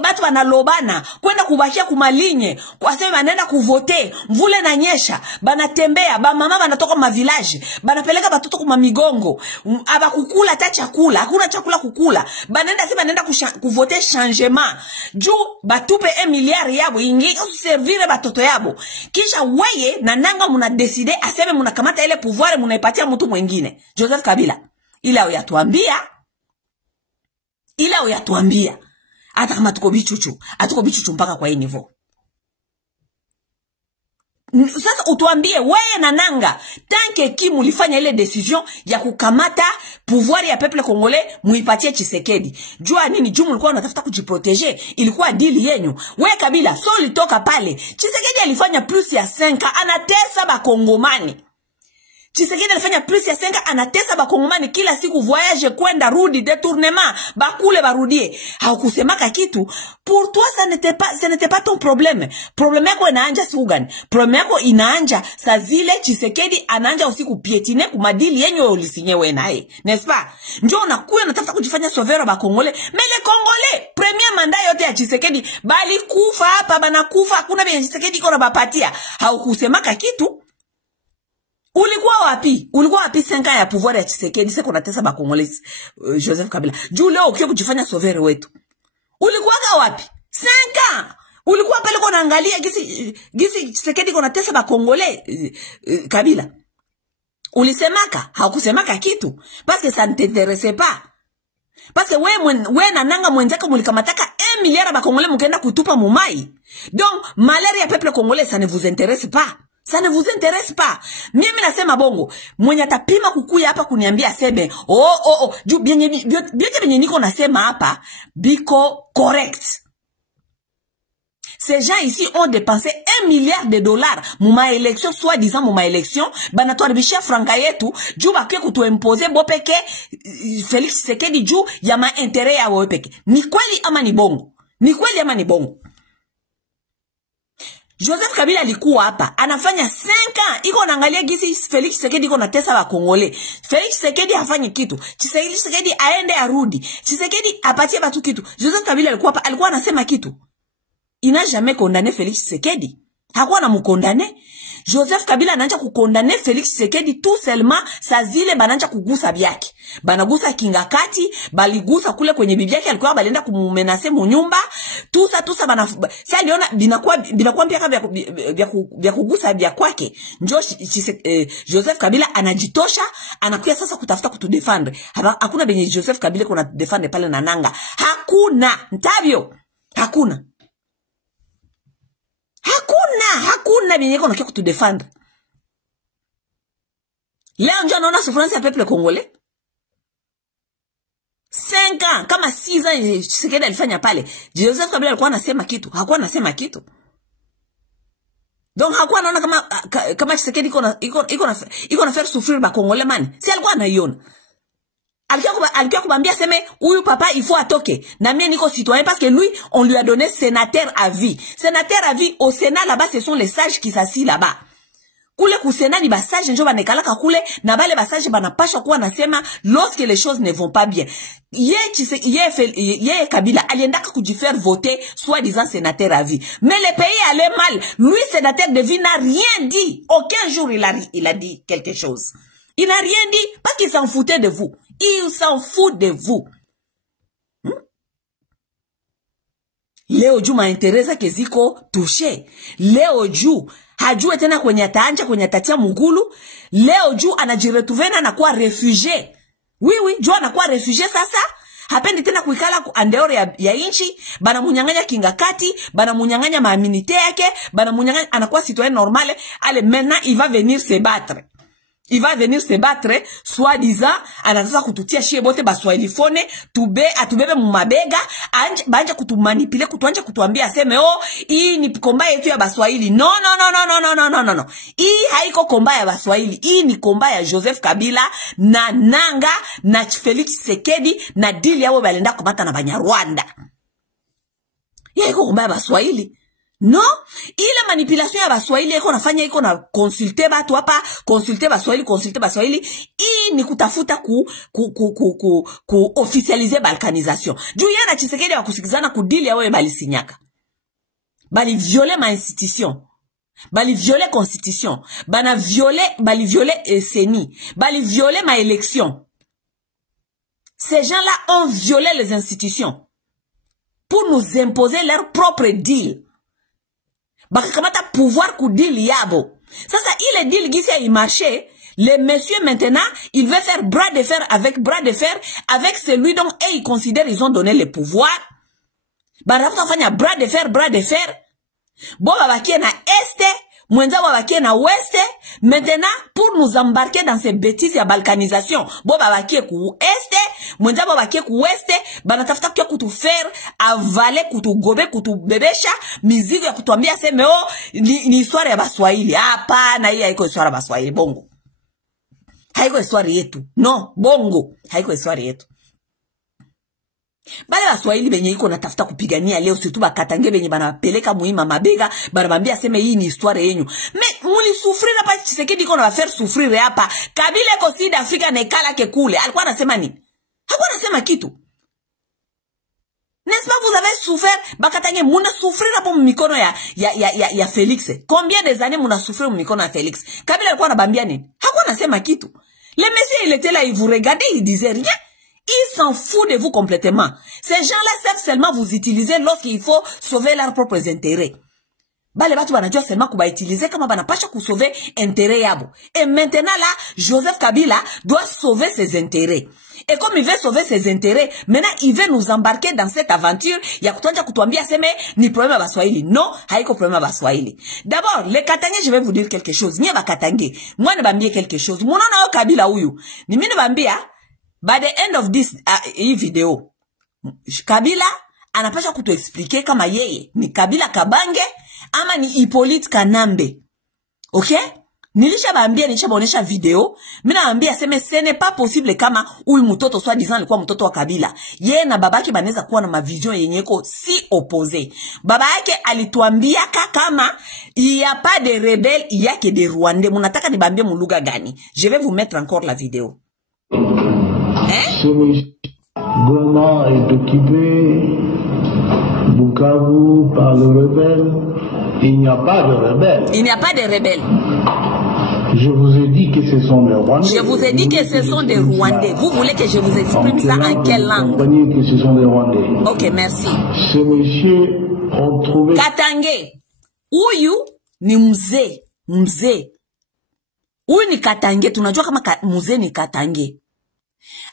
batu banalobana kwenda kubakia kumalinye kwa sema banenda kuvote mvule na nyesha, banatembea ba mama banatoka ma village banapeleka batoto kuma migongo abakukula hata chakula, hakuna chakula kukula, banenda sema banenda kuvote changement juu batupe 1 milliard yabo ingi servire batoto yabo, kisha weye na nanga muna decide aseme muna kamata ile pouvoir muna ipatia mtu mwingine. Joseph Kabila ila uyatuambia hata kama tuko bichuchu mpaka kwa hii niveau. Sasa utuambie weye na nanga tanke ki mulifanya ile decision ya kukamata pouvoir ya peuple congolais muipatie Tshisekedi. Jua nini juu mulikuwa unatafuta kujiproteger, ilikuwa deal yenyu. Wewe Kabila so ulitoka pale. Tshisekedi alifanya plus ya 5 anatesa ba Kongomani. Tshisekedi alifanya plus ya 5 anatesa ba Kongomani kila siku voyage kwenda rudi détournement bakule barudie. Haukusemaka kitu. Pour toi ce n'était pas ton problème. Problème yako inaanja siku gani? Problème yako inaanja saa zile Tshisekedi anaanja usiku pietine kumadili yenyo ulisinye wewe naye. N'est-ce pas? Njoo unakuya unatafuta kujifanya sauveur ba Congolais. Mais les Congolais premier mandat yote ya Tshisekedi bali kufa hapa banakufa, hakuna vile Tshisekedi iko na bapatia. Haukusemaka kitu. Ulikuwa wapi 5 ya pouvoir ya Tshisekedi sasa kunatesa ba Congolais? Joseph Kabila juu leo ukiwa kujifanya sauveur wetu ulikuwa wapi 5 ulikuwa pale kwa naangalia gisi Tshisekedi kunatesa ba Congolais? Kabila ulisemaka haukusemaka kitu parce que ça ne t'intéressait pas, parce que we na nanga mwenzako mulikamataka 1 milliard ba Congolais mkaenda kutupa mumai. Donc malheur ya peuple congolais ça ne vous intéresse pas. Ça ne vous intéresse pas. Mimi nasema bongo, mwenye atapima kukuya hapa kuniambia seme, juu bienye niko nasema hapa, biko correct. Ces gens ici ont dépensé 1 milliard de dollars mouma élection, soi-disant mouma élection, banatuaribishia franka yetu, juu bakie kutuimposer bopeke, Félix Tshisekedi juu ya ma intérêt ya wopeke. Ni kweli ama ni bongo? Ni kweli ama ni bongo? Joseph Kabila alikuwa hapa anafanya 5 ans iko naangalia gisi Felix Tshisekedi iko natesa wa Kongole. Felix Tshisekedi hafanyi kitu. Tshisekedi aende arudi. Tshisekedi apatie batu kitu. Joseph Kabila alikuwa hapa, alikuwa anasema kitu. Il n'a jamais condamné Felix Tshisekedi. Hakuwa na mukondane. Joseph Kabila anaanza kukondane Felix Tshisekedi tout seulement saa zile banaanza kugusa byake. Banagusa kingakati, baligusa kule kwenye bibi yake alikuwa balenda kumumenase mu nyumba. Tusa sasa aliona binakuwa mpaka vya kugusa vya kwake. Njoo Joseph Kabila anajitosha, anakuja sasa kutafuta kutudefendre. Hakuna benye Joseph Kabila kuna defendre pale na nanga. Hakuna, ntabio. Hakuna benye kuna kia kutudefendre. Leo njoo naona souffrance ya peuple congolais. 5 ans, kama 6 ans Tshisekedi alifanya pale. Joseph Kabila alikuwa anasema kitu, hakuwa anasema kitu. Donc hakuwa anaona kama Tshisekedi iko na faire souffrir ba Congolais man. Si alikuwa anaiona. Alikuwa kubambia seme huyu papa il faut atoke. Na mie niko citoyen parce que lui on lui a donné sénateur à vie. Sénateur à vie au Sénat là-bas ce sont les sages qui s'assit là-bas. Kule kusena ni basage njo banekalaka kule na bale basage banapasha kuwa nasema lorsque les choses ne vont pas bien. Ye Kabila aliendaka kujifaire voter soi-disant sénateur à vie. Mais le pays allait mal. Lui sénateur de vie n'a rien dit. Aucun jour il a dit quelque chose. Il n'a rien dit parce qu'il s'en foutait de vous. Il s'en fout de vous. Leo juu maentereza keziko touché. Leo juu hajue tena kwenye ataanja kwenye atatia mugulu. Leo juu anajiretuvena na kuwa refugee. Oui, juu anakuwa refugee sasa. Hapendi tena kuikala andeore ya inchi. Bana munyanganya kingakati. Bana munyanganya maaminite yake. Bana munyanganya anakuwa citoyen normal. Allez, maintenant il va venir se battre. Il va venir se battre, soi-disant, anataka kututia shie bote baswahili fone, atubebe mumabega, banja kutumanipile, kutuanja kutuambia aseme, oh, hii ni komba yetu ya baswahili. No. Hii haiko komba ya baswahili. Hii ni komba ya Joseph Kabila, na Nanga, na Felix Tshisekedi, na dili yao balenda kumata na Banyarwanda. Hii haiko komba ya baswahili. No, ile manipulation ya baswahili eko nafanya eko na consulter batu hapa, consulter baswahili, hii ni kutafuta ku officialiser balkanisation. Juu yana Tshisekedi wa kusikizana kudili ya wewe bali sinyaka. Bali violer ma institution. Bali violer constitution. Bali violer CENI. Bali violer ma élection. Ces gens-là ont violé les institutions pour nous imposer leur propre deal. Bakakamata pouvoir ku deal yabo. Sasa ile deal gisi ya marché, les messieurs maintenant, ils veulent faire bras de fer avec celui dont ils considèrent ils ont donné le pouvoir. Barafuta fanya bras de fer. Bo babakie na este, mwenza babakie na oueste. Maintenant, pour nous embarquer dans ces bêtises ya balkanisation, bo babakie ku este, mwenza babakie ku oueste, banatafuta kia kutu faire avaler, kutu gobe, kutu bebesha, mizigo ya kutuambia seme oh, ni histoire ya baswahili. Hapana, hii haiko histoire ya baswahili, bongo. Haiko histoire yetu. No, bongo. Haiko histoire yetu. Bale baswahili benye iko natafuta kupigania leo, surtout bakatange benye banapeleka muima mabega, banabambia seme hii ni histoire yenyu. Mais muli souffrir hapa, Tshisekedi iko na faire souffrir hapa. Kabila iko Sud Africa na ikala ke kule. Alikuwa anasema nini? Hakuwa anasema kitu. N'est-ce pas, vous avez souffert, bakatange muna souffrir hapo mikono ya Felix. Combien des années muna souffrir mikono ya Felix? Kabila alikuwa anabambia nini? Hakuwa anasema kitu. Le monsieur il était là, il vous regardait, il disait rien. Ils s'en foutent de vous complètement. Ces gens-là savent seulement vous utiliser lorsqu'il faut sauver leurs propres intérêts. Bale batu banajua seulement kuba utiliser kama banapasha ku sauver intérêt yabo. Et maintenant là, Joseph Kabila doit sauver ses intérêts. Et comme il veut sauver ses intérêts, maintenant il veut nous embarquer dans cette aventure. Ya kutonja kutuambia seme ni problème ya baswahili. Non, haiko problème ya baswahili. D'abord, les Katangais, je vais vous dire quelque chose. Nye ba Katangais, moi ne bambie quelque chose. Munona o Kabila huyu. Ni mine bambia. By the end of this video, Kabila anapasha kutu expliquer kama yeye ni Kabila Kabange ama ni Hippolyte Kanambe. Okay? Nilisha baonesha video. Mina ambia seme ce n'est pas possible kama huyu mtoto soi disant alikuwa mtoto wa Kabila. Yeye na babake banaweza kuwa na mavision yenyeko si opposé. Baba yake alituambia kama il y a pas de rebelles, il y a que des Rwandais. Munataka nibambie muluga gani? Je vais vous mettre encore la vidéo. Goma est occupé, Bukavu par le rebelle. Il n'y a pas de rebelles. Il n'y a pas de rebelles. Je vous ai dit que ce sont des Rwandais. Je vous ai dit que ce sont des Rwandais. Vous voulez que je vous exprime ça en quelle langue? Vous comprenez que ce sont des Rwandais. Ok, merci. Ces messieurs ont trouvé... Katange. Uyu ni mzee. Mzee. Uyu ni Katange. Tunajua kama mzee ni Katange.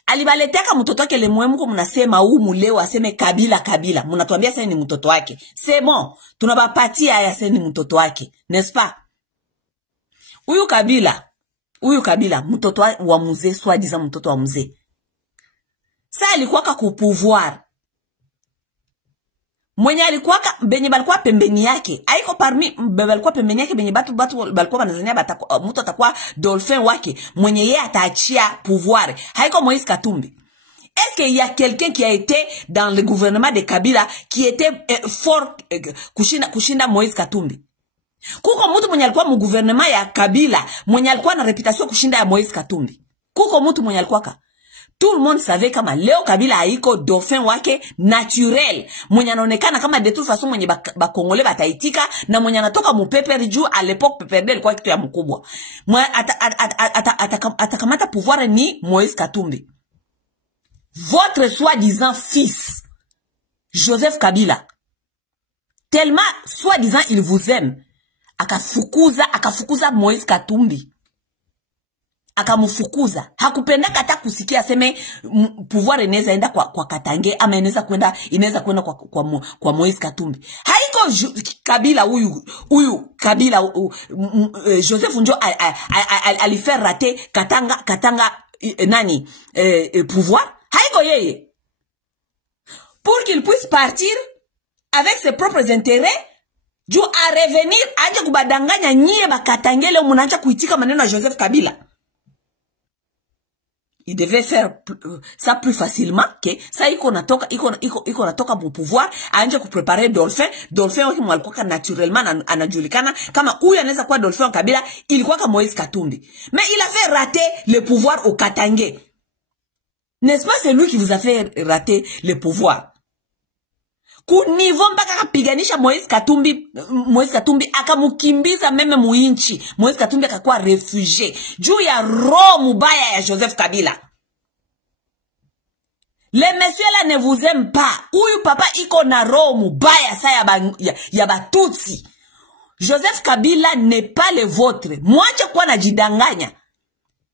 Alibaleteka mtoto wake le muhimu mnasema huu muleo aseme Kabila. Mnatuambia sasa ni mtoto wake. C'est bon. Tunabapatia haya sasa ni mtoto wake. N'est-ce pas? Huyu Kabila mtoto wa mzee, soi disant mtoto wa mzee. Sasa alikuwa ku pouvoir. Mwenye alikuwa benye balikuwa pembeni yake. Haiko parmi balikuwa pembeni yake benye batu balikuwa banazania mtu atakuwa Dolphin wake. Mwenye yeye ataachia pouvoir. Haiko Moïse Katumbi. Est-ce qu'il y a quelqu'un qui a été dans le gouvernement de Kabila qui était fort kushinda Moïse Katumbi? Kuko mtu mwenye alikuwa mu gouvernement ya Kabila mwenye alikuwa na reputation kushinda ya Moïse Katumbi. Kuko mtu mwenye alikuwa tout le monde savait kama leo Kabila haiko Dauphin wake naturel. Mwenye anaonekana kama de toute façon mwenye bakongole bataitika na mwenye anatoka mupeper juu à l'époque PPRD ilikuwa kitu ya mkubwa. Atakamata pouvoir ni Moïse Katumbi. Votre soi-disant fils Joseph Kabila, tellement soi-disant il vous aime, akafukuza Moïse Katumbi. Akamufukuza. Hakupenda kata kusikia seme pouvoir inaweza enda kwa Katange ama inaweza kwenda kwa Moïse Katumbi. Haiko haiko Kabila huyu Kabila Joseph Njo alifaire rater Katanga nani pouvoir, haiko yeye pour qu'il puisse partir avec ses propres intérêts juu à revenir aje kubadanganya nyie bakatangele munaanza kuitika maneno ya Joseph Kabila. Il devait faire ça plus facilement que ça iko natoka mu pouvoir anje kuprepare Dolphin waki mwalikuwa naturellement anajulikana kama huyu anaweza kuwa Dolphin Kabila, ilikuwa kama Moïse Katumbi. Mais il a fait rater le pouvoir au Katangé. N'est-ce pas, c'est lui qui vous a fait rater le pouvoir? Ku niveau mpaka kapiganisha Moïse Katumbi akamukimbiza meme muinchi. Moïse Katumbi akakuwa réfugié juu ya roho mubaya ya Joseph Kabila. Les messieurs là ne vous aiment pas. Uyu papa iko na roho mubaya sa ya batutsi. Joseph Kabila n'est pas le vôtre. Mwache kwa najidanganya.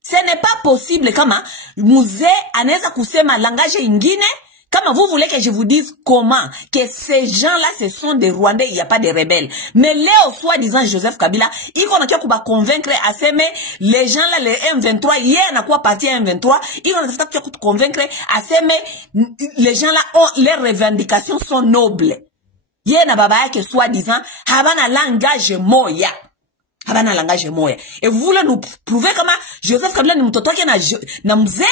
Ce n'est pas possible kama mzee anaweza kusema langage ingine. Comme vous voulez que je vous dise comment que ces gens-là, ce sont des Rwandais, il n'y a pas de rebelles. Mais là, soi-disant Joseph Kabila, il qu'on a qu'à convaincre à s'aimer les gens-là, les M23, hier, on a quoi parti à M23, il qu'on a qu'à convaincre à s'aimer les gens-là, leurs revendications sont nobles. Hier, na baba que soi-disant, habana langage moya. Habana langage moya. Et vous voulez nous prouver comment Joseph Kabila ni mtoto wake na mzee?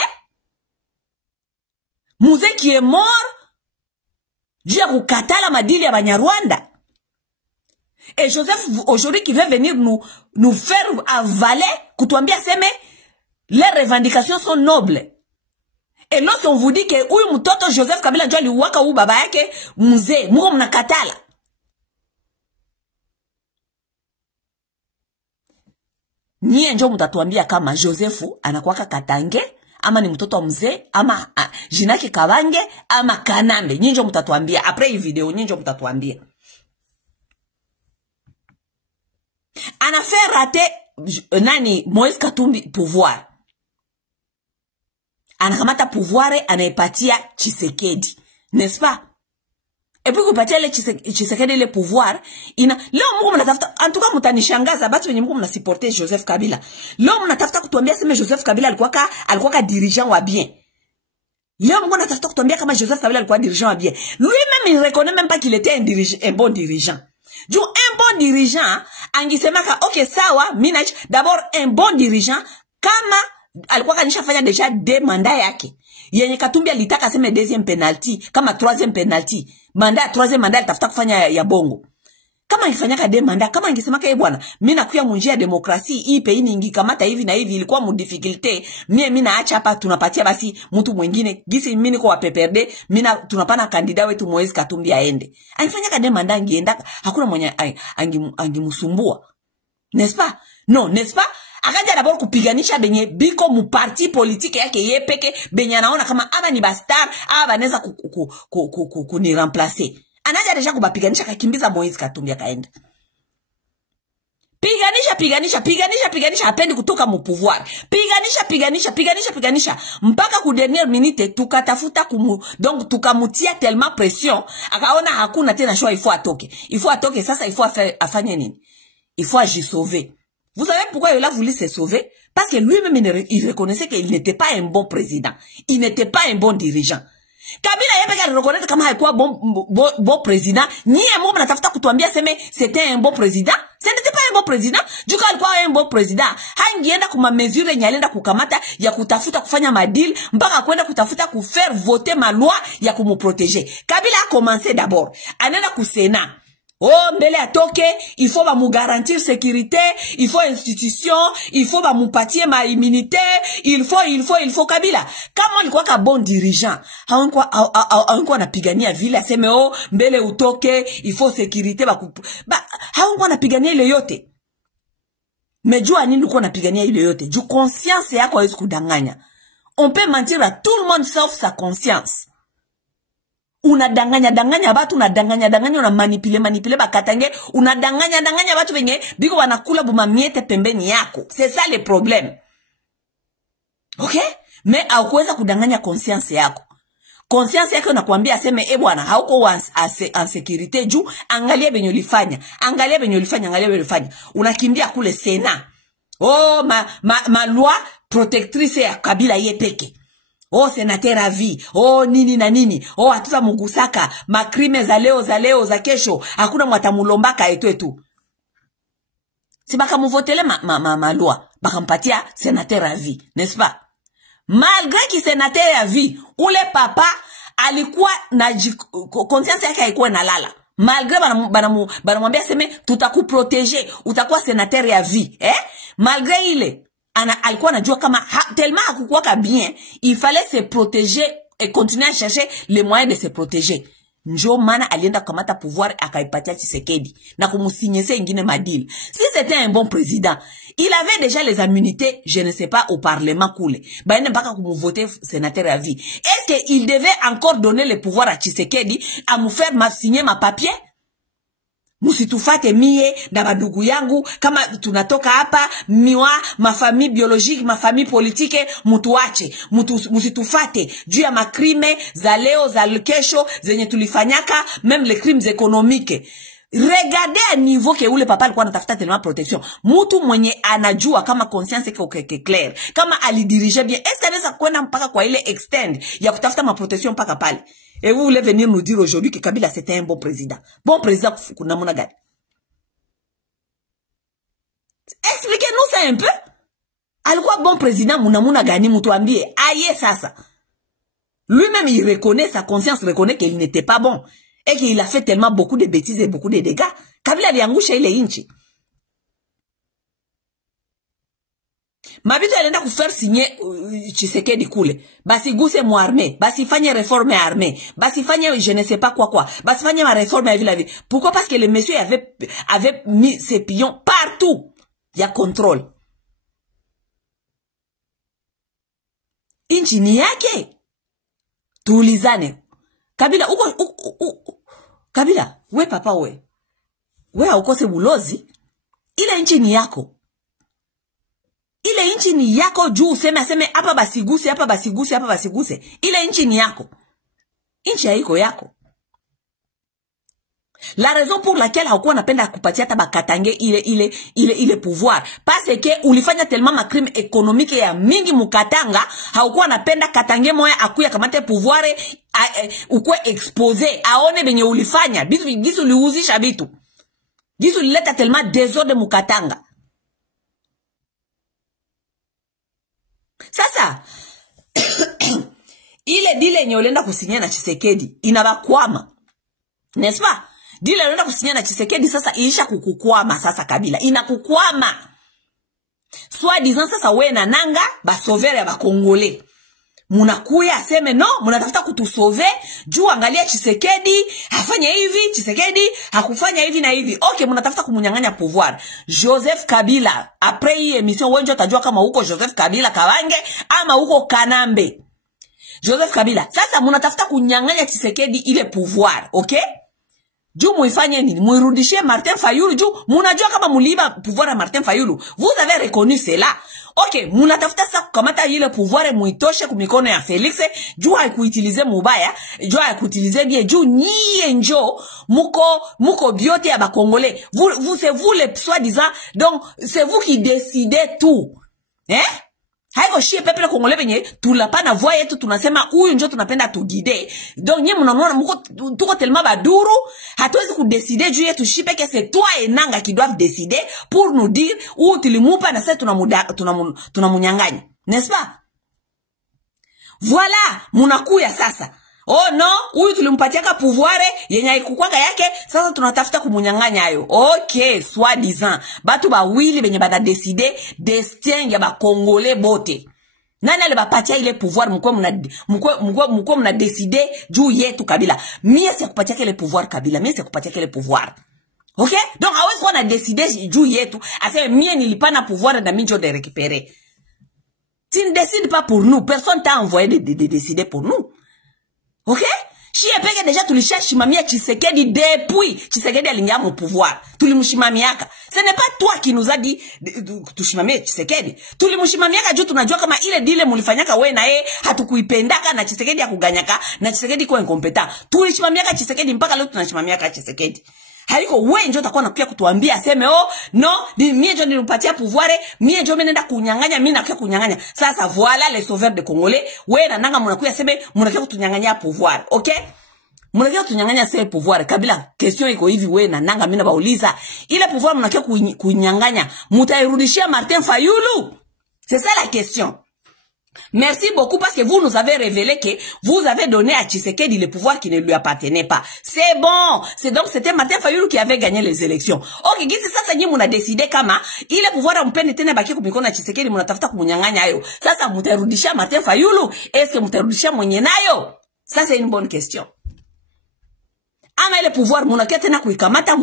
Mzee qui est mort juu ya kukatala madili ya Banyarwanda. Et Joseph aujourd'hui qui veut venir nous faire avaler, kutuambia seme les revendications sont nobles. Et lorsqu'on vous dit que huyu mtoto Joseph Kabila ndio aliwaka huyu baba yake mzee, mko mnakatala. Nyie ndio mtatuambia kama Joseph anakuwaka Katange, ama ni mtoto wa mzee, ama jinaki Kabange, ama Kanambe. Nyinyi ndio mtatuambia. Après hii video nyinyi ndio mtatuambia. Ana fait rater nani Moïse Katumbi pouvoir. Anakamata pouvoir anaipatia Tshisekedi. N'est-ce pas? Et puis kupatia le Tshisekedi le pouvoir, leo Mungu mnatafuta, en tout cas mtanishangaza batu wenye Mungu mnasupporter Joseph Kabila. Leo mnatafuta kutuambia sema Joseph Kabila alikuwa dirigeant wa bien. Leo Mungu mnatafuta kutuambia kama Joseph Kabila alikuwa dirigeant wa bien. Lui-même il reconnaît même pas qu'il était un bon dirigeant. Du un bon dirigeant, angisema ka okay sawa, mina d'abord un bon dirigeant kama alikuwa kanishafanya deja 2 mandats yake. Yenye Katumbi alitaka sema deuxième penalty, kama troisième penalty. Troisième mandat tafuta kufanya ya bongo. Kama ifanyaka 2 mandats, kama ingesema ka bwana, mimi nakuya munjia demokrasi, hii pe ini ingikamata hivi na hivi ilikuwa mu difficulté. Mimi naacha hapa tunapatia basi mtu mwingine. Gisi mimi niko wa PPRD, tunapana kandida wetu Moïse Katumbi aende. Anifanyaka 2 mandats ngienda, hakuna mwenye angimusumbua. N'est-ce pas? Non, n'est-ce pas? Akaja d'abord kupiganisha benye biko mu parti politique yake yepeke benye anaona kama ama ni bastar ama banaweza kuni remplacer. Anaja deja kubapiganisha kakimbiza Moïse Katumbi akaenda. Piganisha hapendi kutoka mu pouvoir. Piganisha mpaka ku dernière minute tukatafuta donc tukamutia tellement pression akaona hakuna tena choix, il faut atoke sasa, il faut afanye nini? Il faut agir sauver. Vous savez pourquoi il a voulu se sauver? Parce que lui-même, il reconnaissait qu'il n'était pas un bon président. Il n'était pas un bon dirigeant. Kabila yepeka reconnaître kama haikuwa bon président. Ni emo mnatafuta kutuambia seme c'était un bon président. Ce n'était pas un bon président. Juka alikuwa un bon président. Hangienda kuma mesure nyalenda kukamata ya kutafuta kufanya madil mpaka kwenda kutafuta kufaire voter ma loi ya kumuprotéger. Kabila a commencé d'abord. Anenda ku Sénat. Oh, mbele atoke, il faut ba mu garantir sécurité, il faut institution, il faut ba mu patie ma immunité, il faut Kabila. Kama alikuwa ka bon dirigeant, haonkuwa napigania vile aseme oh, mbele utoke, il faut sécurité haonkuwa napigania ile yote. Mejua nini ulikuwa napigania ile yote? Ju conscience yako haiwezi kudanganya. On peut mentir à tout le monde sauf sa conscience. Unadanganya batu, una manipule bakatange, unadanganya batu benye biko wanakula bumamiete pembeni yako. C'est ça le problème. OK? Mais haukuweza kudanganya conscience yako. conscience yake nakwambia aseme bwana hauko en sécurité juu angalia benyo lifanya, angalia benyo lifanya, angalia benyo lifanya. Unakimbia kule Sena. Oh ma loi protectrice ya Kabila yepeke. Oh sénateur à vie. Oh nini na nini. Oh hatuta mugusaka makrime za leo za kesho. Hakuna mwatamulombaka etu. Si baka muvotele ma loi. Baka mpatia sénateur à vie, n'est-ce pas? Malgré ki sénateur à vie, ule papa alikuwa na conscience yake haikuwa inalala. Malgré banamwambia seme tutakuprotéger, utakuwa sénateur ya vie, malgré ile alikuwa anajua kama tellement hakukuwa bien, il fallait se protéger et continuer à chercher les moyens de se protéger. Njo mana alienda kamata pouvoir akaipatia Tshisekedi na kumusinyese ingine madil. Si c'était un bon président, il avait déjà les immunités, je ne sais pas, au parlement koule. Baene mpaka kumuvoter sénateur à vie. Est-ce qu'il devait encore donner le pouvoir à Tshisekedi à me faire signer ma papier? Musitufate mie na badugu yangu kama tunatoka hapa miwa mafamille biologique mafamille politique mutuache musitufate juu ya makrime za leo za kesho zenye tulifanyaka même les crimes économiques. Regardez à niveau que ule papa alikuwa anatafuta tellement protection. Mutu mwenye anajua kama conscience yake clair, kama alidirige bien, est-ce anaweza kwenda mpaka kwa ile extend ya kutafuta ma protection mpaka pale? Et vous voulez venir nous dire aujourd'hui que Kabila c'était un bon président. Bon président kuna muna gani? Expliquez-nous ça un peu. Alikuwa bon président muna gani mutuambie? Aye sasa. Lui-même il reconnaît, sa conscience reconnaît qu'il n'était pas bon. Et qu'il a fait tellement beaucoup de bêtises et beaucoup de dégâts. Kabila aliangusha ile inchi. Mabito alienda kufaire signer Tshisekedi kule. Basi guse mu armée, basi fanye réforme armée, basi fanye je ne sais pas quoi, basi fanye ma réforme à la vie. Pourquoi? Parce que le monsieur avait mis ses pions partout. Il y a contrôle. Inchi ni yake. Tuulizane. Kabila Kabila, we papa we haukose bulozi. Ile inchi ni yako. Ile inchi ni yako juu aseme hapa basiguse, hapa basiguse, hapa basiguse. Ile inchi ni yako. Inchi haiko yako. La raison pour laquelle haukuwa napenda kupatia hata bakatange ile pouvoir parce que ulifanya tellement ma crime économique ya mingi mukatanga, haukuwa napenda katange moya akuya kamate pouvoir ukwe exposé aone benye ulifanya bitu uliuzisha bitu bitu lileta tellement désordre mukatanga. Sasa ile dile nye ulenda kusinya na Tshisekedi inabakwama, n'est-ce pas? Dile ulenda kusinya na Tshisekedi sasa iisha kukukwama. Sasa Kabila inakukwama. Soit disant sasa we na nanga basovere ya bakongole munakuya aseme no munatafuta kutusove juu angalia Tshisekedi hafanya hivi, Tshisekedi hakufanya hivi na hivi. Okay, munatafuta kumunyang'anya pouvoir. Joseph Kabila après hii emission wenjo tajua kama huko Joseph Kabila Kawange ama huko Kanambe. Joseph Kabila sasa munatafuta kunyang'anya Tshisekedi ile pouvoir, okay? Juu muifanye nini? Muirudishie Martin Fayulu juu munajua kama muliba pouvoir à Martin Fayulu. Vous avez reconnu cela. Okay, munatafuta sasa kukamata ile pouvoir muitoshe kumikono ya Felix juu haikuutilize mubaya, juu haikuutilize bien, juu nyie njo muko biote ya bakongole. C'est vous les soi-disant, donc c'est vous qui décidez tout. Haiko shie pepe kongole benye tulapa na voix yetu tunasema huyu njo tunapenda tugide. Donc nye mnaona mko tuko tellement baduru hatuwezi kudécider juu yetu shipe que c'est toi et nanga qui doivent décider pour nous dire où tulimupa na sasa tunamunyanganya, n'est-ce pas? Voilà, munakuya sasa. Oh non, huyu tulimpatia ka pouvoir yenye ikukwaka yake, sasa tunatafuta kumunyanganya hayo. Okay, soit disant batu ba wili benye bana décider destin ya ba congolais bote. Nani ale bapatia ile pouvoir mko mna décider juu yetu Kabila. Mie si kupatia kile pouvoir Kabila, mie si kupatia kile pouvoir. Okay? Donc hawezi kuwa na décider juu yetu, aseme mie nilipana pouvoir na minjo de récupérer. Tu ne décides pas pour nous, personne t'a envoyé de décider pour nous. Ok? Chie peke deja tulishashimamia Tshisekedi depuis Tshisekedi alingia mu pouvoir. Tulimshimamiaka. Ce n'est pas toi qui nous a dit tushimamie Tshisekedi. Tulimshimamiaka juu tunajua kama ile dile mulifanyaka we na yeye hatukuipendaka na Tshisekedi akuganyaka na Tshisekedi kwa incompetent. Tulishimamiaka Tshisekedi mpaka leo tunashimamiaka Tshisekedi. Haiko wewe ndio utakuwa nakuja kutuambia aseme no mie ndio nilimpatia pouvoir, mie ndio nenda kunyang'anya, mimi nakuja kunyang'anya. Sasa voilà les sauveurs de Congolais, wewe na nanga mnakuja seme mnakuja kutunyang'anya pouvoir, okay? Mnakuja kutunyang'anya sasa pouvoir. Kabila question iko hivi, wewe na nanga mimi nabauliza, ile pouvoir mnakuja kunyang'anya, mtairudishia Martin Fayulu? C'est ça la question. Merci beaucoup parce que vous nous avez révélé que vous avez donné à Tshisekedi le pouvoir qui ne lui appartenait pas. C'est bon. C'est donc c'était Martin Fayulu qui avait gagné les élections. Ok, gisi sasa nyinyi muna décider kama ile pouvoir mpende tena baki kumikono ya Tshisekedi, mnatafuta kumunyang'anya hayo. Sasa mtarudishia Martin Fayulu? Est-ce que mtarudishia mwenye nayo? Ça c'est une bonne question. Ama ile pouvoir munakia tena kuikamata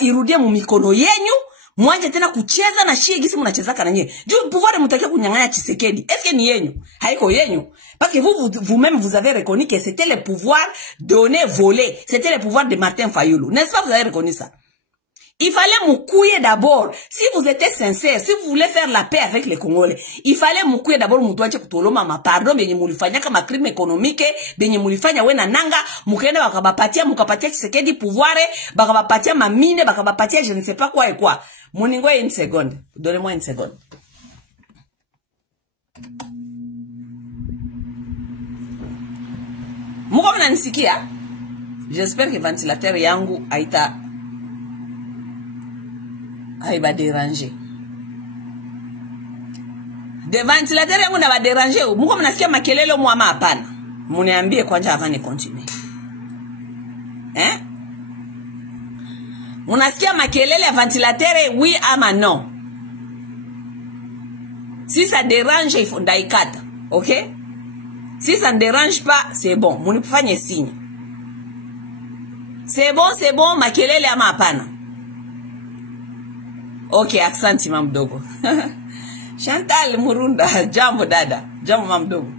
irudie mu mikono yenyu? Mwanje tena kucheza na shie gisi mnachezaka na nyie. Juu pouvoir mtakia kunyang'anya Tshisekedi. Est-ce que ni yenyu? Haiko yenyu. Parce que vous-même vous avez reconnu que c'était le pouvoir donné, volé. C'était le pouvoir de Martin Fayulu. N'est-ce pas, vous avez reconnu ça? Il fallait moukouiller d'abord. Si vous étiez sincère, si vous voulez faire la paix avec les Congolais, il fallait moukouiller d'abord mutouache kutoloma mapardon benye mulifanya kama crime économique, benye mulifanya we na nanga, mukenda bakabapatia Tshisekedi pouvoir, bakabapatia mamine, bakabapatia je ne sais pas quoi et quoi. Moningo une seconde. Donnez-moi une seconde. Muko mnanisikia? J'espère que ventilateur yangu aiba déranger. De ventilateur yangu na ba déranger. Muko mnasikia makelele mwama hapana? Muniambie kwanza avant de continuer. Munasikia makelele ya ventilateur oui ama non? Si ça dérange, il faut ndaikata. OK? Si ça ne dérange pas, c'est bon. Munifanye signe. C'est bon, makelele ama hapana? OK, aksanti mamdogo. Chantal Murunda, jambo dada. Jambo mamdogo.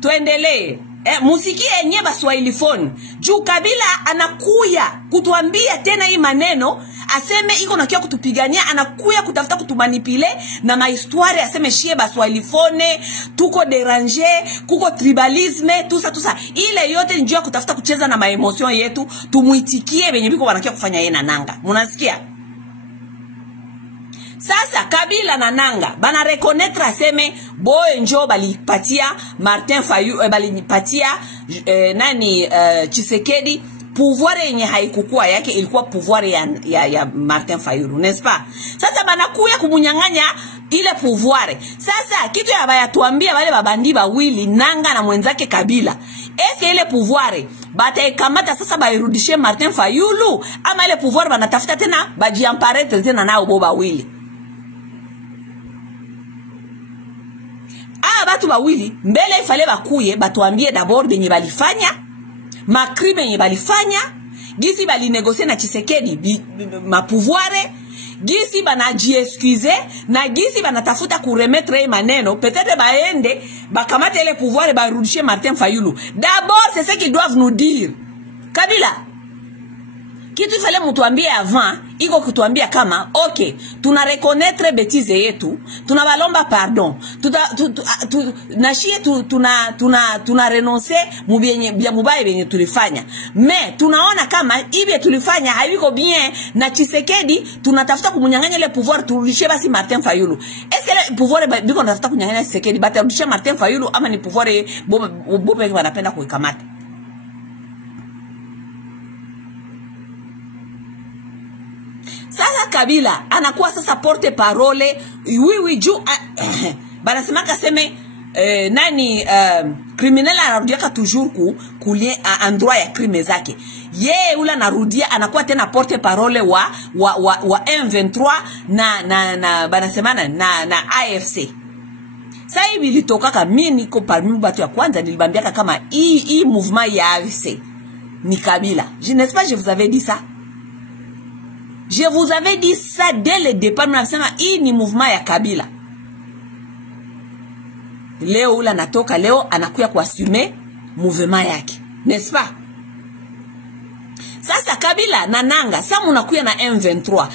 Tuendelee. Musiki enye Baswahili phone. Juu Kabila anakuya kutuambia tena hii maneno, aseme iko nakia kutupigania, anakuya kutafuta kutumanipile na mahistoire, aseme shie Baswahili phone, tuko déranger, kuko tribalisme, tout ça. Ile yote njoo kutafuta kucheza na maemotion yetu, tumuitikie benye biko wanakia kufanya yeye na nanga. Munasikia? Sasa Kabila na nanga bana reconnaître aseme boy njo balipatia Martin Fayulu balipatia Tshisekedi pouvoir yenye haikukua yake, ilikuwa pouvoir ya Martin Fayulu, n'est-ce pas? Sasa banakuya kumunyang'anya ile pouvoir. Sasa kitu ya baya tuambia wale babandi bawili nanga na mwenzake Kabila, est-ce ile pouvoir bataikamata sasa bairudishie Martin Fayulu ama ile pouvoir banatafuta tena bajiampare tena nao boba wili? Batu bawili mbele ifale bakuye batuambie d'abord benye balifanya makrime yenye balifanya, gisi bali négocier na Tshisekedi ma pouvoir, gisi banaji excuser na gisi banatafuta kuremettre maneno, peut-être baende bakamate le pouvoir barudishie Martin Fayulu. D'abord c'est ce qu'ils doivent nous dire. Kabila kitu fale mutuambie avant, iko kutuambia kama okay, tuna reconnaître bêtise yetu, tuna balomba pardon, tuna renoncer mubienye bia mubaye benye tulifanya, mais tunaona kama ibe tulifanya haiko bien na Tshisekedi, tunatafuta kumunyang'anya ile pouvoir turudishie basi Martin Fayulu. Est-ce que le pouvoir biko natafuta kunyang'anya Tshisekedi batarudishia Martin Fayulu ama ni pouvoir bobe wanapenda kuikamata? Sasa Kabila anakuwa sasa porte parole oui juu banasemaka seme criminel anarudiaka toujours kulie endroit ya crime zake. Ye ula narudia anakuwa tena porte parole wa M23 na banasemana na AFC. Sasa hivi litokaka mimi niko parmi batu ya kwanza nilibambiaka kama hii mouvement ya AFC ni Kabila. N'est-ce pas, je vous avais dit ça? Je vous avais dit ça dès le départ. Mnasema hii ni mouvement ya Kabila. Leo ula natoka leo anakuya kuassume mouvement yake, n'est-ce pas? Sasa Kabila na Nanga, sa munakuya na M23.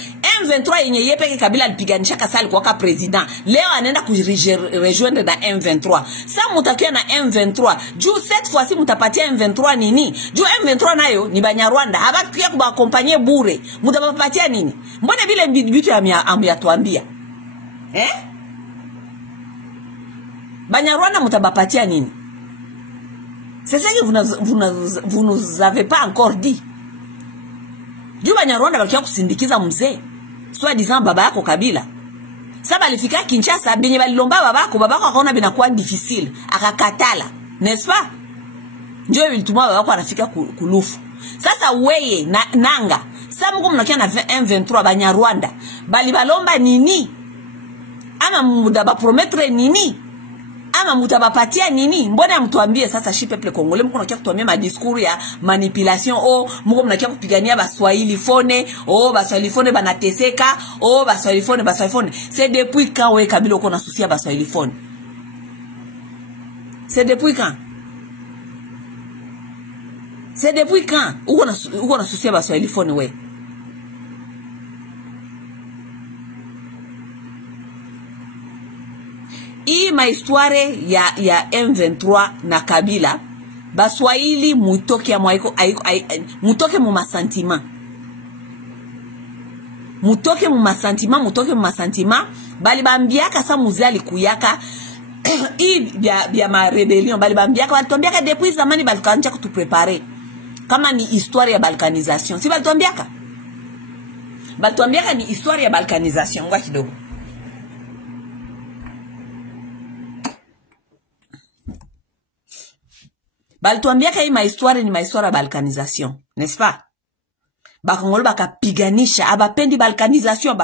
M23 yenye yepeke Kabila alipiganisha kasali kwa president. Leo anaenda kurejoindre na M23. Sa mutakuya na M23. Juu cette fois-ci mutapatia M23 nini? Juu M23 nayo ni Banyarwanda. Habakuya kubakompanye bure. Mutapatia nini? Mbona vile vitu amyatuambia? Banyarwanda mutabapatia nini? C'est ça que vous nous avez pas encore dit. Juu Banyarwanda walikia kusindikiza mzee. Swa disant baba yako Kabila. Saba alifika Kinshasa, benye balilomba babako akaona binakuwa difficile. Akakatala. N'est-ce pas? Njoo ilituma babako anafika kulufu. Sasa weye na Nanga. Sasa mko mnakia na M23 Banyarwanda. Bali balomba nini? Ama muda ba promettre nini? Ama mutabapatia nini? Mbona mtuambie sasa shi peuple congolais mko nakia kutuambia ma discours ya manipulation mko mnakia kupigania baswahili fone baswahili fone banateseka baswahili fone. C'est depuis quand we Kabila uko na souci ya baswahili fone? C'est depuis quand? C'est depuis quand uko na souci ya baswahili fone we? Hii mahistoire ya M23 na Kabila, baswahili mutoke ya mwaiko, mutoke mu masantima. Mutoke mu masantima, bali bambiaka sa muzali kuyaka, hii bia ma rebellion, bali bambiaka, balituambiaka depuis zamani balikaanja kutuprepare. Kama ni histoire ya balkanisation, si balituambiaka? Balituambiaka ni histoire ya balkanisation, nga kidogo. Balituambiaka hii mahistoire ni mahistoire ya balkanisation, n'est-ce pas? Bakongolo bakapiganisha, abapendi balkanisation.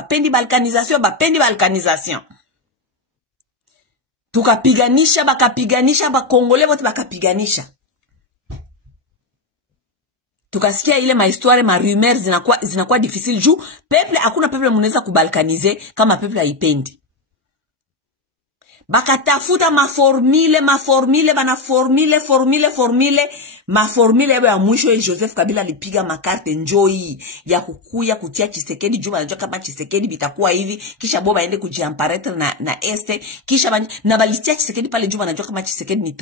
Tukapiganisha, bakapiganisha, bakongole bote bakapiganisha. Tukasikia ile mahistoire, ma rumeurs zinakuwa difficile juu peuple, hakuna peuple munaweza kubalkanize kama peuple haipendi. Bakatafuta ma formule ya mwisho. Joseph Kabila alipiga makarte njoi ya kukuya kutia Tshisekedi juu anajua kama Tshisekedi bitakuwa hivi, kisha boba aende kujiamparaître na este, kisha na balitia Tshisekedi pale juu anajua kama Tshisekedi ni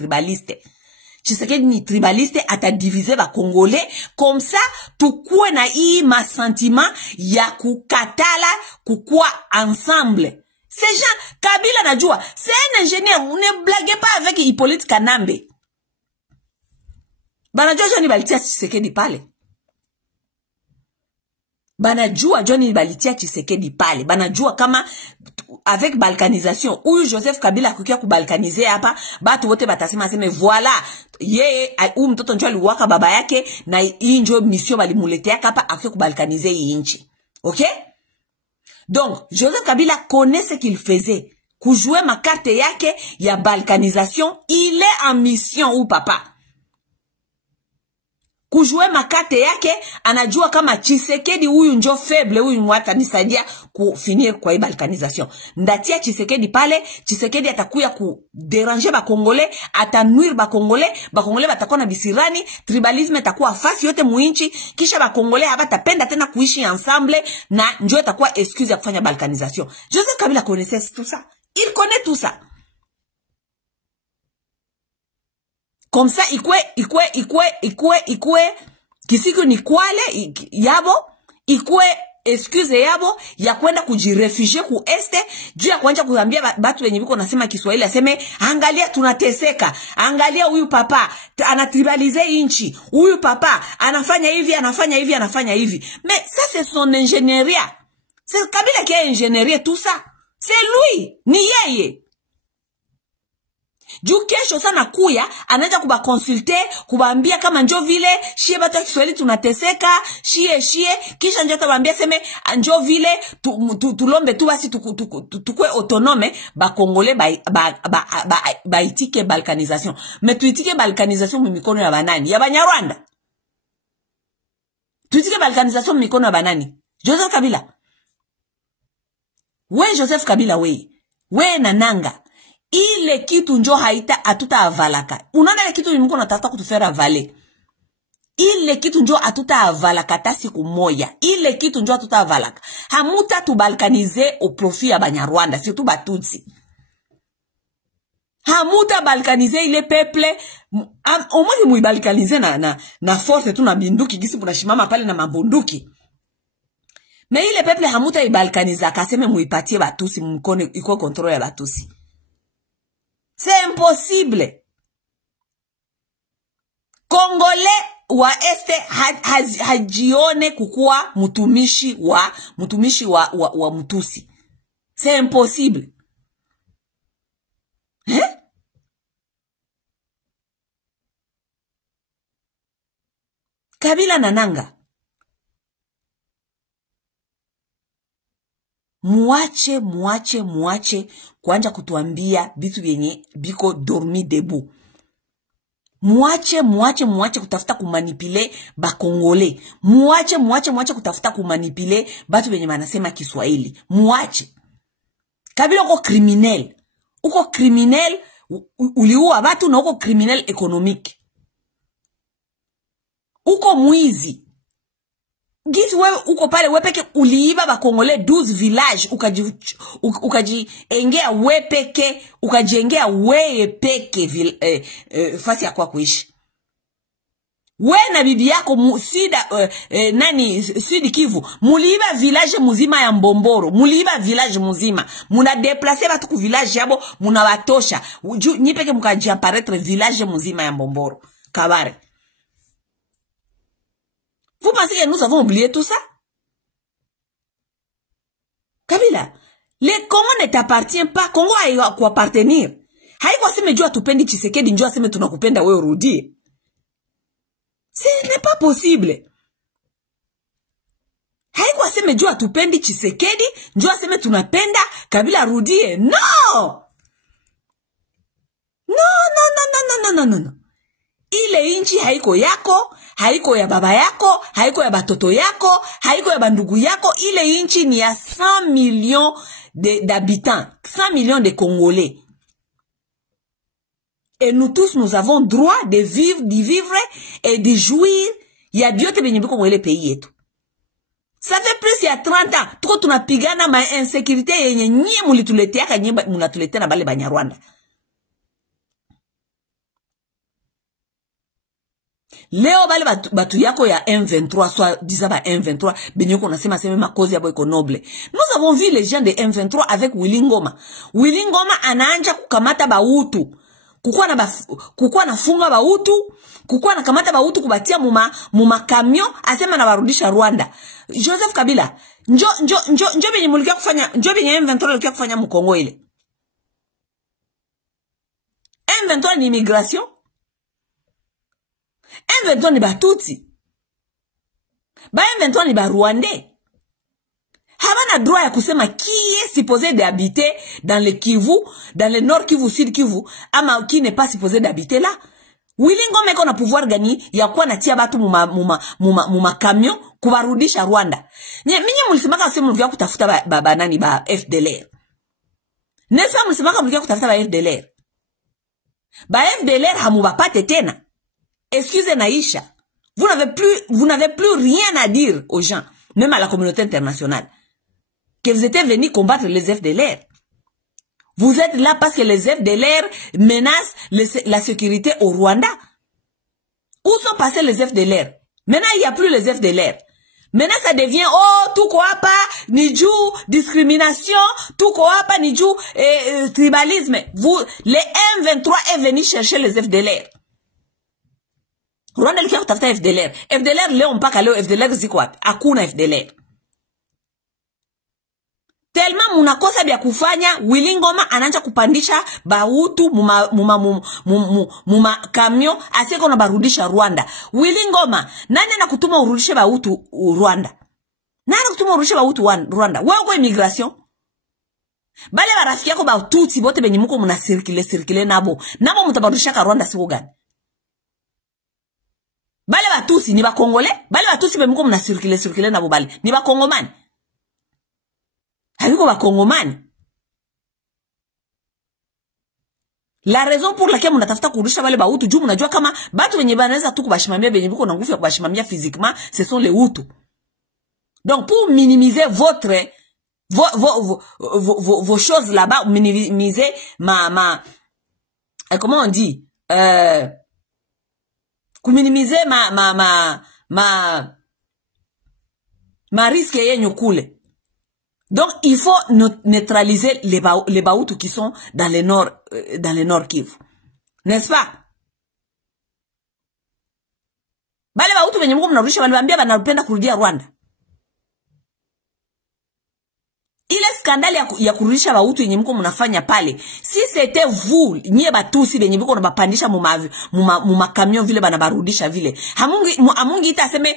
tribaliste. Atadiviser ba Congolais comme ça, tukue na hii ma sentiment ya kukatala kukua ensemble. Ces gens, Kabila najua, c'est un ingénieur, ne blaguez pas avec Hippolyte Kanambe. Banajua Johnny balitia Tshisekedi pale. Banajua Johnny balitia Tshisekedi pale. Banajua kama avec balkanisation, ou Joseph Kabila kukia kubalkanize hapa, batu wote batasema seme voilà, yeye mtoto njoo aliwaka baba yake na hii njoo mission balimuletea hapa akukia kubalkanize hii nchi. OK? Donc, Joseph Kabila connaît ce qu'il faisait. Kujouer ma carte yake ya balkanisation, il est en mission ou papa. Kujouer ma carte yake, anajua kama Tshisekedi huyu njo faible, huyu mwata nisaidia kufinir kwa hii balkanisation. Ndatia Tshisekedi pale, Tshisekedi atakuya kuderanger ba Congolais, atanuire ba Congolais batakuwa na bisirani, tribalisme atakuwa fasi yote muinchi, kisha ba Congolais habatapenda tena kuishi ensemble na njo atakuwa excuse ya kufanya balkanisation. Joseph Kabila connaissait tout ça. Il connaît tout ça. Comme ça, ikwe, kisiku ni kwale, yabo, ikwe, excuse yabo, ya kwenda kujirefugie ku este, juu ya kuanja kuambia batu wenye biko nasema Kiswahili, aseme, angalia tunateseka, angalia huyu papa, anatribalize inchi, huyu papa, anafanya hivi. Mais ça, c'est son ingénierie. C'est Kabila qui a ingénierie tout ça. C'est lui, ni yeye. Juu kesho sana kuya, anaja kuba consulter, kubaambia kama njo vile, shie batu ya Kiswahili tunateseka, shie, kisha njo tabambia seme, njo vile, tulombe tu basi, tukue autonome, ba Congolais, ba itike balkanisation. Mais tuitike balkanisation mikono ya banani? Ya Banyarwanda. Tuitike balkanisation mikono ya banani? Joseph Kabila. We Joseph Kabila we na Nanga. ile kitu njo haita hatuta avalaka. Unaona ile kitu mko natafuta kutufera avale. Ile kitu njo hatuta avalaka hata siku moja. Ile kitu njo hatuta avalaka. Hamuta tubalkanize au profit ya Banyarwanda, surtout Batutsi. Hamuta balkanize ile peuple, au moins muibalkanize na force tu na binduki gisi munashimama pale na mabunduki. Mais ile peuple hamuta ibalkaniza kaseme muipatie Batusi mkone iko control ya Batusi. C'est impossible. Congolais wa este hajione kukua mutumishi wa Mtusi. C'est impossible. Kabila na Nanga, muache kuanja kutuambia bitu vyenye biko dormi debout. Muache kutafuta kumanipile ba Kongole. Muache kutafuta kumanipile batu vyenye manasema Kiswahili. Muache. Kabila uko criminel, uliua batu na uko criminel économique. Uko mwizi. Gisi wewe uko pale wepeke uliiba ba Kongole 12 village ukajiengea wepeke, ukajiengea weye peke fasi ya kwa kuishi. We na bibi yako Sud Kivu muliiba village muzima ya Mbomboro, muliiba village muzima, muna déplacer batu ku village yabo, muna watosha nyipeke mukajiapparaître village muzima ya Mbomboro Kabare. Vous pensez que nous avons oublié tout ça? Kabila, le Congo ne t'appartient pas. Congo a quoi appartenir. Haiko aseme jua tupendi Tshisekedi, njua aseme tunakupenda wewe urudie. Ce n'est pas possible. Haiko aseme jua tupendi Tshisekedi, njua aseme tunapenda Kabila rudie. No! No. Ile inchi haiko yako, haiko ya baba yako, haiko ya batoto yako, haiko ya bandugu yako. Ile inchi ni ya 100 millions d'habitants, 100 millions de Congolais. Et nous tous, nous avons droit de vivre, d'y vivre et de jouir. Il y a Dieu qui vient comme le pays et tout. Ça fait plus il y a 30 ans. Trop tunapigana ma insécurité yenye nye mulituletea kanye munatuletea na bale Banyarwanda. Leo bale batu yako ya M23, soit disant ba M23, benyoko nasema sema makozi yabo iko noble. Nous avons vu les gens de M23 avec Willy Ngoma. Willy Ngoma anaanja kukamata bautu. Kukua na funga bautu, kukua na kamata bautu kubatia muma camion, asema na warudisha Rwanda. Joseph Kabila, njo benye mulikia kufanya, njo benye M23 mulikia kufanya Mkongo ile. M23 ni immigration. M23 ni Batutsi. Ba M23 ni ba Rwandais. Habana droit ya kusema qui est supposé d'habiter dans le Kivu, dans le Nord Kivu, Sud Kivu, ama qui n'est pas supposé d'habiter là. Willy Ngoma iko na pouvoir gani ya kuwa natia batu muma camion kubarudisha Rwanda. Minye mulisimaka sema mlikia kutafuta nani ba FDLR. Nesa mulisimaka mlikia kutafuta ba FDLR. Ba FDLR hamubapate tena. Excusez Naïcha. Vous n'avez plus rien à dire aux gens, même à la communauté internationale, que vous étiez venus combattre les FDLR. Vous êtes là parce que les FDLR menacent la sécurité au Rwanda. Où sont passés les FDLR? Maintenant, il n'y a plus les FDLR. Maintenant, ça devient, tout quoi pas, niju, discrimination, tout quoi pas, niju, tribalisme. Les M23 est venu chercher les FDLR. Rwanda likia kutafuta FDLR. FDLR leo mpaka leo FDLR ziko wapi? Hakuna FDLR. Tellement munakosa bya kufanya, Willy Ngoma anaanza kupandisha bautu muma camion asiyeko na barudisha Rwanda. Willy Ngoma, nani anakutuma urudishe bautu Rwanda? Nani anakutuma urudishe bautu Rwanda? Wewe uko immigration? Bale barafiki yako Batutsi bote benye muko muna circule nabo. Nabo mutabarudisha ka Rwanda siku gani? Bale Batusi ni ba Congolais, bale Batusi be muko muna circule nabo bale. Ni ba Kongomani. Haliko ba Kongomani. La raison pour laquelle munatafuta kurudisha wale Bahutu juu mnajua kama batu wenye banaweza tu kubashimamia benye biko na nguvu ya kubashimamia physiquement, ce sont les Hutu. Donc pour minimiser vos choses là-bas, minimiser comment on dit, minimiser ma risque yenyu kule. Donc il faut neutraliser les Bahutu qui sont dans le nord Kivu. N'est-ce pas? Bale Bahutu wenye mko mnarudisha waliwaambia banapenda kurudia Rwanda. Ile skandali ya kurudisha Bahutu yenye mko mnafanya pale, si c'était vous nyie Batusi benye biko na bapandisha mu camion vile bana barudisha vile, amungi itaseme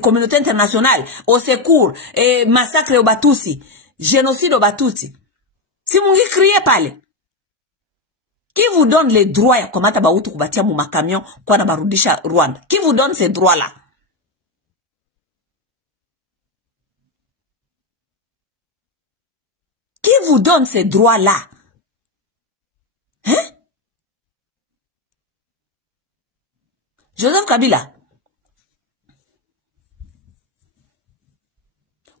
communauté internationale au secours, massacre au Batusi, génocide au Batusi, si mungi crier pale. Qui vous donne les droits ya komata Bahutu kubatia mu camion kwa na barudisha Rwanda? Qui vous donne ces droits là? Qui vous donne ces droits-là? Hein? Joseph Kabila.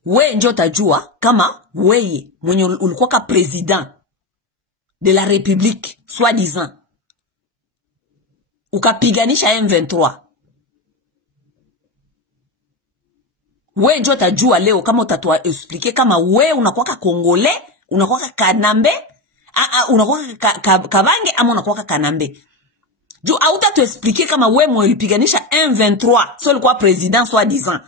We njo tajua kama weye mwenye ulikuwa président de la République, soi-disant, ukapiganisha M23. We njo tajua leo kama utatua expliquer kama we unakuwa Congolais, unakuwa Kanambe, unakuwa Kabange ama unakuwa Kanambe. Jo auta tu expliquer kama we mwe ulipiganisha M23, so ulikuwa president soi-disant.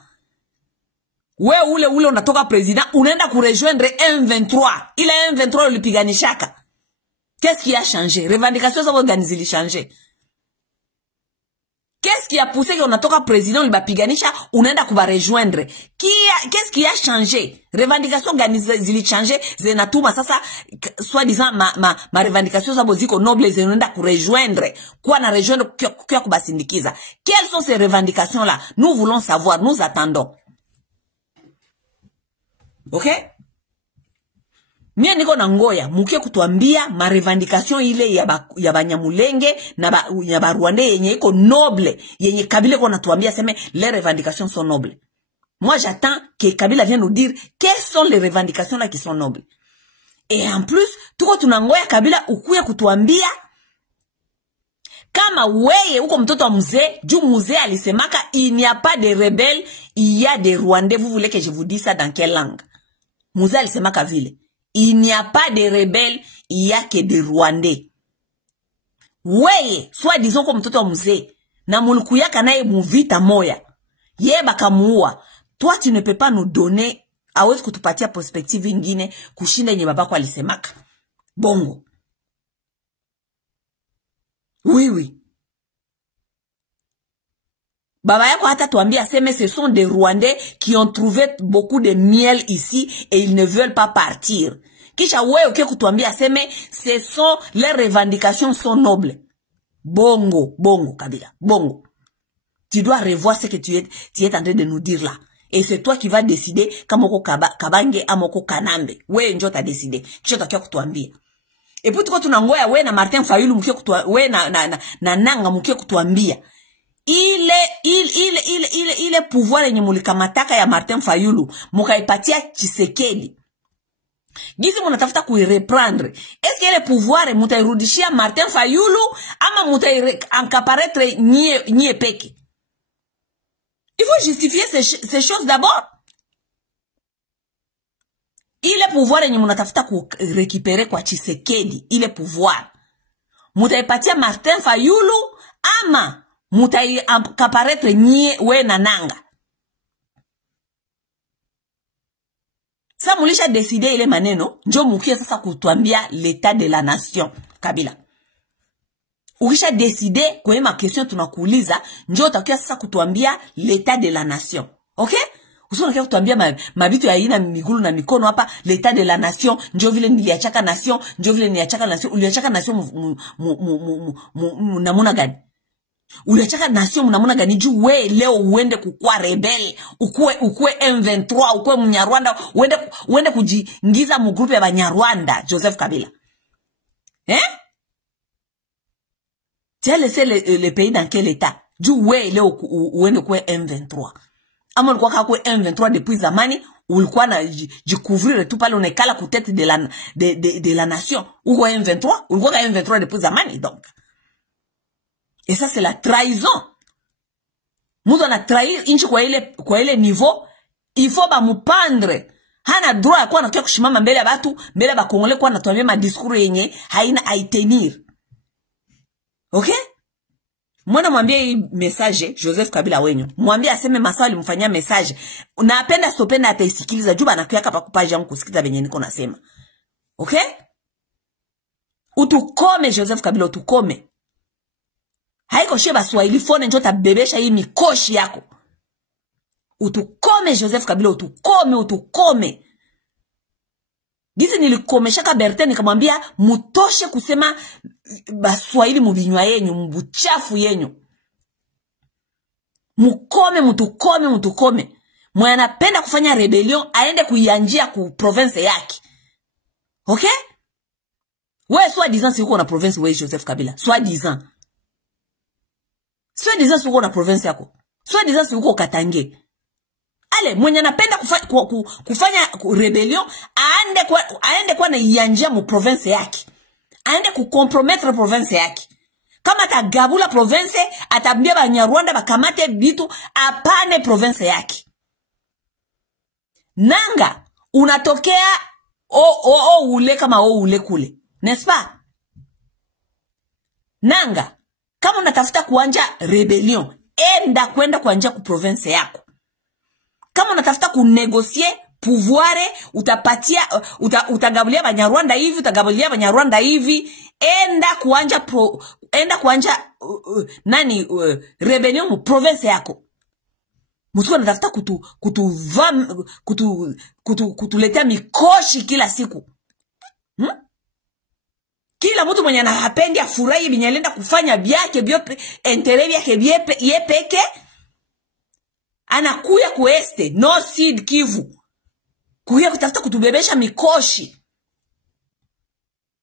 We ule unatoka president, unaenda kurejoindre M23. Ila M23 ulipiganishaka. Qu'est-ce qui a changé? Revendications za organisé li changé. Qu'est-ce qui a poussé que unatoka président ulibapiganisha unaenda kuba rejoindre? Qu'est-ce qui a changé? Revendication zili changé zenatuma sasa soi-disant ma revendication zabo ziko noble zinaenda ku rejoindre kwa na rejoindre kwa kubasindikiza. Quelles sont ces revendications là? Nous voulons savoir, nous attendons. OK? Mie niko na ngoya mukie kutuambia ma revendication ile ya Banyamulenge na ya Barwande yenye iko noble, yenye Kabila ko natuambia seme les revendications sont nobles. Moi j'attends que Kabila vienne nous dire quelles sont les revendications là qui sont nobles. Et en plus tuko tunangoya Kabila ukuye kutuambia kama weye uko mtoto wa mzee, juu mzee alisemaka il n'y a pas de rebelles, il y a des Rwandais. Vous voulez que je vous dise ça dans quelle langue? Mzee alisemaka vile. Il n'y a pas de rebelles, il y a que des Rwandais. Weye, soit disons comme mtoto mzee, na mulukuyaka nae muvita moya. Ye bakamuua. Toi tu ne peux pas nous donner, awezi kutupatia perspective ingine kushinda yenye babako alisemaka. Bongo. Oui. Baba yako hata tuambia seme ce sont des Rwandais qui ont trouvé beaucoup de miel ici et ils ne veulent pas partir. Kisha wewe uke kutuambia seme ce sont les revendications sont nobles. Bongo Kabila. Bongo. Tu dois revoir ce que tu es en train de nous dire là. Et c'est toi qui vas décider kama uko Kabange ama uko Kanambe. Wewe ndio ta décider. Kisha utakia kutuambia. Et puis tuko tunangoya wewe na Martin Fayulu mkie kutuambia, wewe na Nanga mkie kutuambia. Ile pouvoir yenye mulikamataka ya Martin Fayulu mukaipatia Tshisekedi. Gizi munatafuta kuireprendre. Est-ce que le pouvoir mutairudishia Martin Fayulu ama mutairencaparaître nie peke? Il faut justifier ces choses d'abord. Ile pouvoir yenye munatafuta kurécupérer kwa Tshisekedi, ile pouvoir mutaipatia Martin Fayulu ama mutairencaparaître nie we na Nanga? Sa mulisha décider ile maneno, njo mukie sasa kutuambia l'état de la nation, Kabila. Ukisha décider kwenye ma question tunakuuliza, njo utakia sasa kutuambia l'état de la nation. OK? Usona kia kutuambia mabitu ya ina migulu na mikono hapa, l'état de la nation, njo vile niliachaka nation, njo vile niliachaka nation, uliachaka nation namuna gani? Uliachaka nation mnamuna gani juu we leo uende kukua rebel, ukue M23, ukue Mnyarwanda, uende kujiingiza mu group ya Banyarwanda, Joseph Kabila. Tu as laissé le pays dans quel état? Du ouais, il est où est le M23. Amo ulikuwa kakwe M23 depuis zamani, ulikuwa na jikouvrir tout pale onekala ku tête de la nation. Uko M23, ulikuwa ka M23 depuis zamani donc. Et ça c'est la trahison. Mutu ana trahir inchi kwa ile niveau, il faut ba mupandre. Hana droit kwa na kushimama mbele ya batu, mbele ba Kongole kwa na tuambia ma discours yenye haina aitenir. Okay? Mwana mwambie hii message Joseph Kabila wenyu. Mwambie aseme maswali mfanyia message. Unapenda stopenda ataisikiliza juba na kuyaka pa kupaji yangu kusikiza venye niko nasema. Okay? Utukome Joseph Kabila, utukome. Haiko sheba Swahili phone njo tabebesha hii mikoshi yako. Utukome Joseph Kabila, utukome. Gizi nilikomeshaka Bertin nikamwambia mutoshe kusema Baswahili mubinywa yenyu, mbuchafu yenyu. Mukome, mutukome. Mwenye anapenda kufanya rebellion aende kuianjia ku province yake. Okay? Wewe soi-disant si uko na province wewe Joseph Kabila. Soi-disant si uko na province yako. Soi-disant si uko Katange. Ale, mwenye anapenda kufanya rebellion aende kwa na ianjia mu province yake. Aende kukompromettre province yake. Kama atagabula province, atambia Banyarwanda bakamate bitu apane province yake. Nanga, unatokea ule kama ule kule. N'est-ce pas? Nanga, kama unatafuta kuanja rebellion, enda kwenda kuanja ku province yako. Kama unatafuta kunegocier pouvoir, utapatia utagabulia Banyarwanda hivi, utagabulia Banyarwanda hivi, enda kuanja rebellion mu province yako. Musuko unatafuta kutuletea mikoshi kila siku. Kila mtu mwenye anapendi afurahi binyelenda kufanya byake byote intérêt yake yepeke anakuya kueste no Sud Kivu. Kuya kutafuta kutubebesha mikoshi.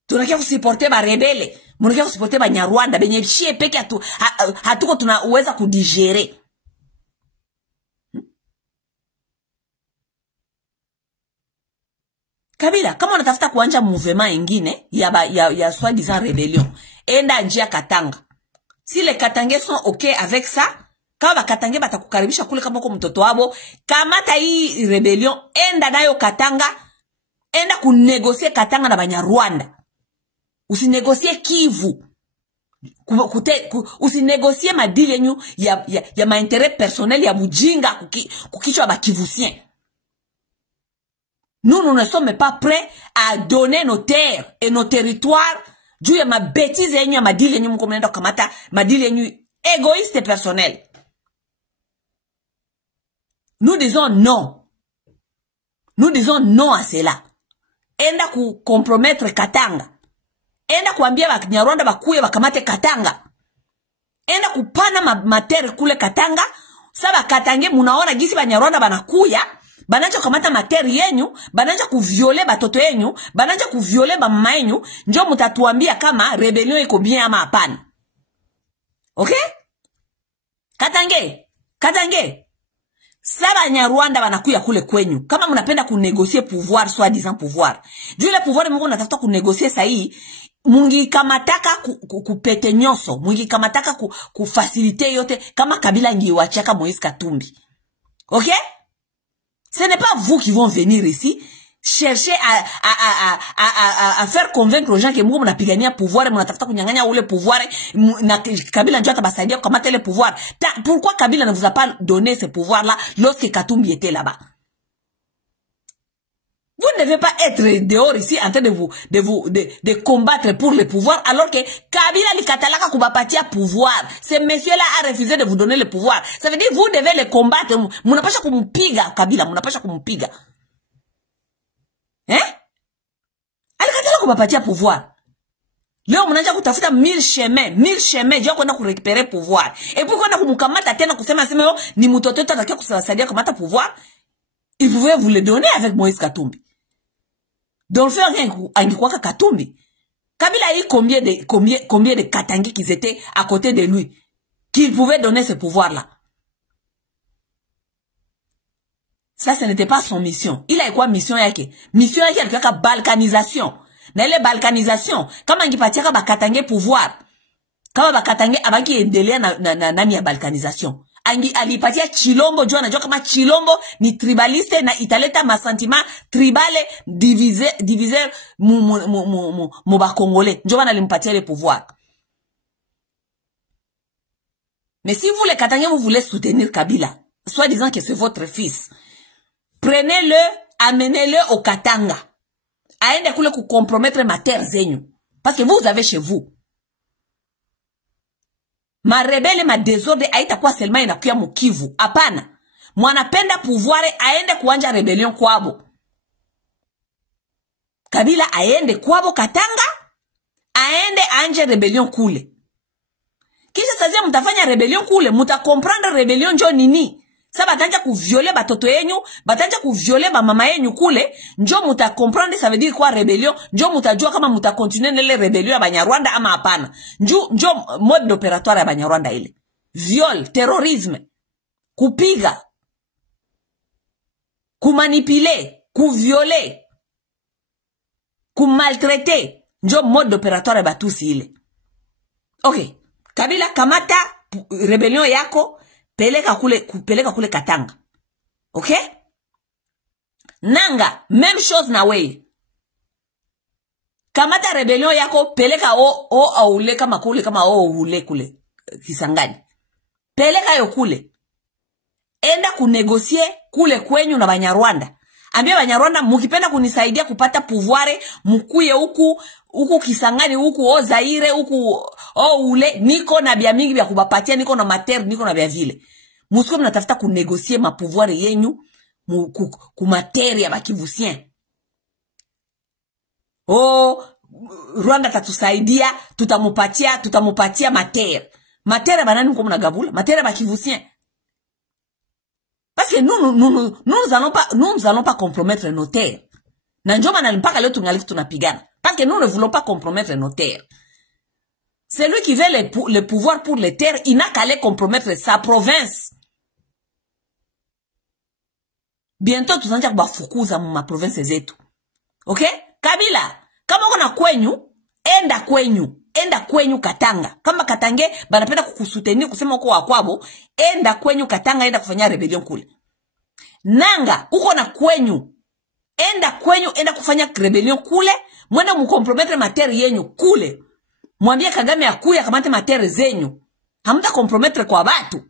Tunakia kusiporte ba rebele, munakia kusiporte ba Nyarwanda benye shie peke hatuko tunaweza kudigere. Kabila, kama unatafuta kuanja mouvement ingine ya soi-disant rébellion, enda njia Katanga. Si les Katangais sont OK avec ça, kama Katangais batakukaribisha kule kama uko mtoto wabo, kamata hii rebellion, enda nayo Katanga, enda kunegocier Katanga na Banyarwanda. Usinegocier Kivu. Usinegocier madili yenyu ya maintérêt personnel ya bujinga kukichwa ba Kivusien. Nous ne sommes pas prêts à donner nos terres et nos territoires juu ya mabetize yenyu ya madili yenyu mko mnaenda kukamata madili yenyu égoïste et personnel. Nous disons non. Nous disons non à cela. Enda ku compromettre Katanga. Enda kuambia Banyarwanda bakuye bakamate Katanga. Enda kupana matere kule Katanga. Saba Katange munaona gisi Banyarwanda banakuya. Bananja kamata materi yenyu, bananja kuviole batoto yenyu, bananja kuviole mama yenyu, njo mutatuambia kama rebellion iko bien ama hapana. Okay? Katange. Saba Nyarwanda banakuya kule kwenyu. Kama mnapenda kunegocier pouvoir, soi-disant pouvoir. Juu ile pouvoir mungu natafuta kunegocier sahi, mungi kamataka kupete nyoso, mungi kamataka kufaciliter yote kama Kabila ngiwachaka Moïse Katumbi. Okay? Ce n'est pas vous qui vont venir ici chercher à faire convaincre aux gens que mungu mnapigania pouvoir, mnatafuta kunyang'anya ule pouvoir na Kabila njoo atabasaidia kukamata le pouvoir. Pourquoi Kabila ne vous a pas donné ce pouvoir là lorsque Katumbi était là-bas? Vous ne devez pas être dehors ici en train de combattre pour le pouvoir alors que Kabila likatalaka kubapatia pouvoir. Ce monsieur-là a refusé de vous donner le pouvoir. Ça veut dire vous devez le combattre. Munapasha kumupiga Kabila, munapasha kumupiga. Alikatala kubapatia pouvoir. Leo mnaanza kutafuta 1000 chemins juu kwenda kurécupérer pouvoir. Et pour kwenda kumkamata tena kusema yo ni mtoto atakia kusaidia kumata pouvoir. Il pouvait vous le donner avec Moïse Katumbi. Donc, angikuwaka Katumbi. Kabila a eu combien de Katangi qui étaient à côté de lui, qui pouvaient donner ce pouvoir-là? Ça, ce n'était pas son mission. Il a eu quoi mission yake? Mission yake alikuwa balkanisation. Na ile balkanisation, kama ngipatiaka bakatange pouvoir, kama bakatange abaki endelea na nani ya balkanisation. Alipatia Chilombo, jua najua kama Chilombo ni tribaliste na italeta masentiment tribale diviser mu ba Congolais. Njoo bana alimpatia le pouvoir. Mais si vous les Katangais, vous voulez soutenir Kabila, soit disant que c'est votre fils, prenez-le, amenez-le au Katanga. Aende kule ku compromettre ma terre zenyu. Parce que vous avez chez vous. Ma rebelle, ma désordre, haita kwa selma inakuya mukivu. Apana. Mwanapenda pouvoir, aende kuanja rebellion kwabo. Kabila aende kwabo Katanga, aende anje rebellion kule. Kisha sazia mutafanya rebellion kule, muta comprendre rebellion njo nini. Sa batanja kuvioler batoto yenyu, batanja kuvioler ba mama yenyu kule, njo muta comprendre ça veut dire quoi rebellion, njo mutajua kama muta continuer nele rebellion ya Banyarwanda ama hapana. Njo mode opératoire ya Banyarwanda ile. Viol, terrorisme, kupiga, kumanipuler, kuvioler, kumaltraiter, njo mode opératoire ya batusi ile. Okay, Kabila kamata rebellion yako, peleka kule Katanga. Okay? Nanga, même chose na weye. Kamata rebellion yako, peleka aule kama ule kule Kisangani. Peleka yo kule. Enda kunegosier kule kwenyu na Banyarwanda. Ambia Banyarwanda, mukipenda kunisaidia kupata pouvoir, mukuye huku Kisangani, huku Zaire, huku ule, niko na bia mingi bia kubapatia, niko na mater, niko na bia vile. Musiko mnatafuta kunegosier ma pouvoir yenyu ku mater ya bakivusien. Rwanda tatusaidia, tutamupatia mater. Mater ya banani mko mnagabula, mater ya bakivusien. Parce que nous allons pas compromettre nos terres. Nanjoma na mpaka leo tungaliki tunapigana. Parce que nous ne voulons pas compromettre nos terres. Celui qui veut le pouvoir pour les terres, il n'a qu'à aller compromettre sa province. Bientôt tuzanja kubafukuza ma province zetu. Okay? Kabila, kama kuna kwenyu, enda kwenyu Katanga. Kama Katange banapenda kukusutenir kusema uko wakwabo, enda kwenyu Katanga, enda kufanya rebellion kule. Nanga, uko na kwenyu, enda kufanya rebellion kule, mwenda mkompromettre materi yenyu kule. Mwambie Kagame akuya kamate materi zenyu. Hamta compromettre kwa batu.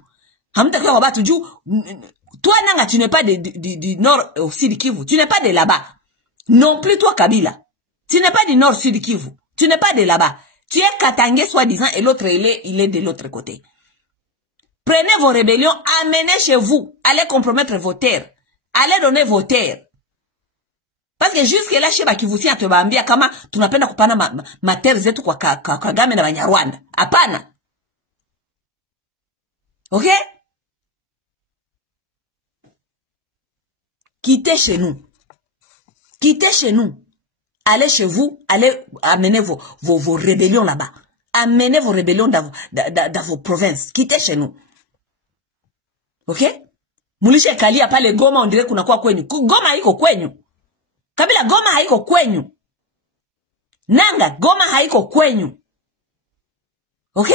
Hamta kwa batu juu. Toi Nanga, tu n'es pas du nord au sud Kivu. Tu n'es pas de là-bas. Non plus toi Kabila. Tu n'es pas du nord sud Kivu. Tu n'es pas de là-bas. Tu es Katangé soi-disant et l'autre il est de l'autre côté. Prenez vos rébellions, amenez chez vous. Allez compromettre vos terres. Allez donner vos terres. Parce que jusque là, chez Bakivusi, à Tebambia, kama, tunapenda kupana ma terre zetu kwa Kagame na Banyarwanda. Apana. Ok? Quittez chez nous. Quittez chez nous. Allez chez vous, allez amener vos rébellions là-bas. Amenez vos rébellions dans vos provinces. Quittez chez nous. Ok? Mulishe kali hapa le Goma on dirait kuna kwa kwenyu. Goma haiko kwenyu. Kabila Goma haiko kwenyu. Nanga Goma haiko kwenyu. Ok?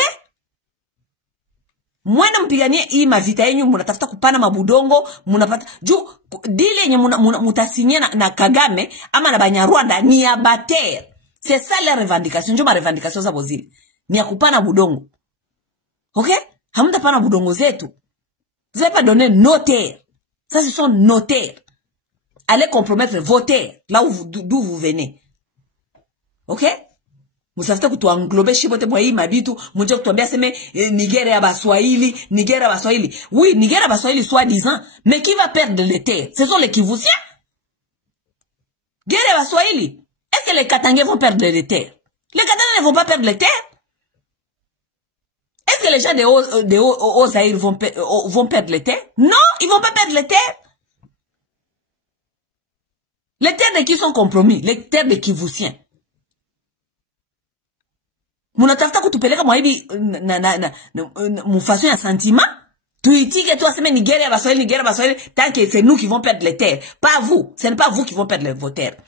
Mwenda mpiganie hii mavita yenyu, munatafuta kupana mabudongo, munapata juu dile yenye mutasinyia na Kagame ama na Banyarwanda ni ya bater. C'est ça la revendication, njoo ma revendication za bozili. Ni ya kupana budongo. OK? Hamta pana budongo zetu. Vous n'avez pas donné nos terres. Ça ce sont nos terres. Allez compromettre vos terres là d'où vous venez. OK? Musafute kutuanglobe shibote mwa hii mabitu, muje kutuambia seme Nigeria ya Baswahili. Oui, Nigeria ya Baswahili soi-disant, mais qui va perdre les terres? Ce sont les Kivusiens. Guerre ya Baswahili. Est-ce que les Katangais vont perdre les terres? Les Katangais ne vont pas perdre les terres. Est-ce que les gens de Haut-Zaïre vont perdre les terres? Non, ils vont pas perdre les terres. Les terres de qui sont compromis? Les terres de Kivusiens. Munatafuta kutupeleka mwaibi mufaçon ya sentiment. Tuitike toi semaine Nigeria Baswahili, tant que c'est nous qui vont perdre les terres. Pas vous. Ce n'est pas vous qui vont perdre vos terres.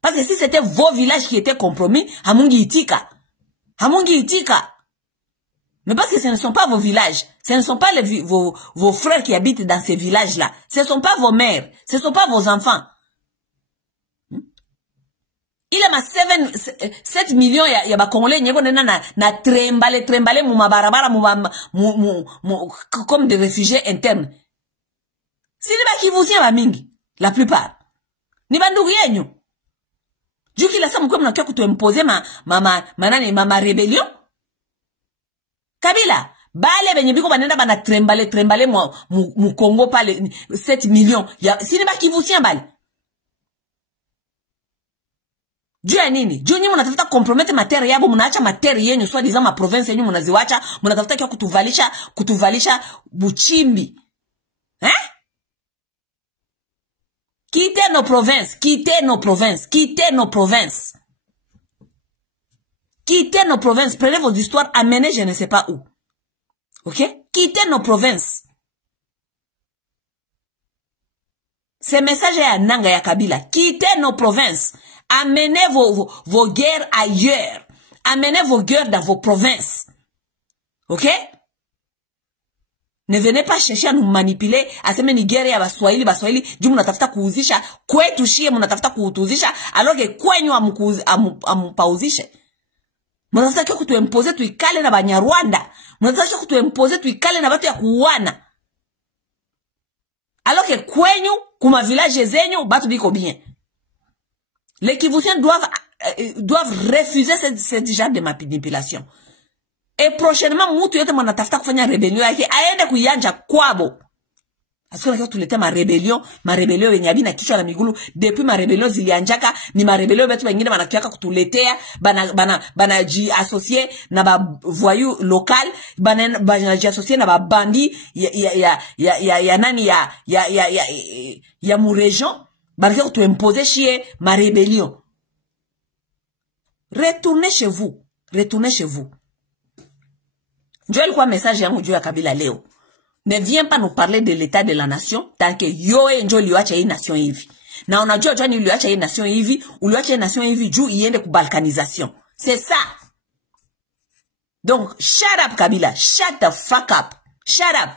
Parce que si c'était vos villages qui étaient compromis, Hamungi Itika. Mais parce que ce ne sont pas vos villages. Ce ne sont pas vos frères qui habitent dans ces villages-là. Ce ne sont pas vos mères. Ce ne sont pas vos enfants. Il y a 7 millions ya ba Congolais nyeko na trembale mu mabarabara comme des réfugiés internes. Si ni ba Kivusien ba mingi, la plupart. Ni bandugu yenyu. Juki la samu kwa mnakia kutuimposer ma rébellion. Kabila, bale benye biko banenda bana trembale mu Congo pale 7 millions. Si ni ba Kivusien bale. Juu ya nini? Juu nyinyi mnatafuta compromettre materi yabo, mnaacha materi yenu swa disant ma province yenu mnaziwacha, mnatafuta kia kutuvalisha buchimbi. Quittez nos provinces. Prenez vos histoires, amenez je ne sais pas où. OK? Quittez nos provinces. Ce message est à Nanga ya Kabila. Quittez nos provinces. Amenez vos guerres ailleurs. Amenez vos guerres dans vos provinces. OK? Ne venez pas chercher à nous manipuler. Aseme Nigeria Baswahili. Juu mnatafuta kuuzisha. Kwetu shie mnatafuta kuutuzisha. Alors que kwenyu amupauzishe. Mnatafuta kia kutuempoze tuikale na Banyarwanda. Mnatafuta kia kutuempoze tuikale na batu ya kuuana. Alors que kwenyu kuma village zenyu batu biko bien. Les Kivusiens doivent refuser ce genre de manipulation. Et prochainement, mutu yote mwanatafuta kufanya rébellion yake aende kuyanja kwabo. Parce que là tulete ma rébellion yenye abina kichwa na migulu depuis ma rébellion zilianjaka ni ma rébellion betu wengine banakiaka kutuletea bana ji associer na ba voyou local bana ji associer na ba bandi ya nani ya mu région. Barrière tu imposer chier ma rébellion. Retournez chez vous. Joël quoi message yangu juu ya Kabila leo. Ne viens pas nous parler de l'état de la nation tant que yoe njo liwacha hii nation hivi. Na unajua jani uliwacha hii nation hivi, uliwacha hii nation hivi juu iende kubalkanisation. C'est ça. Donc shut up Kabila, shut the fuck up. Shut up.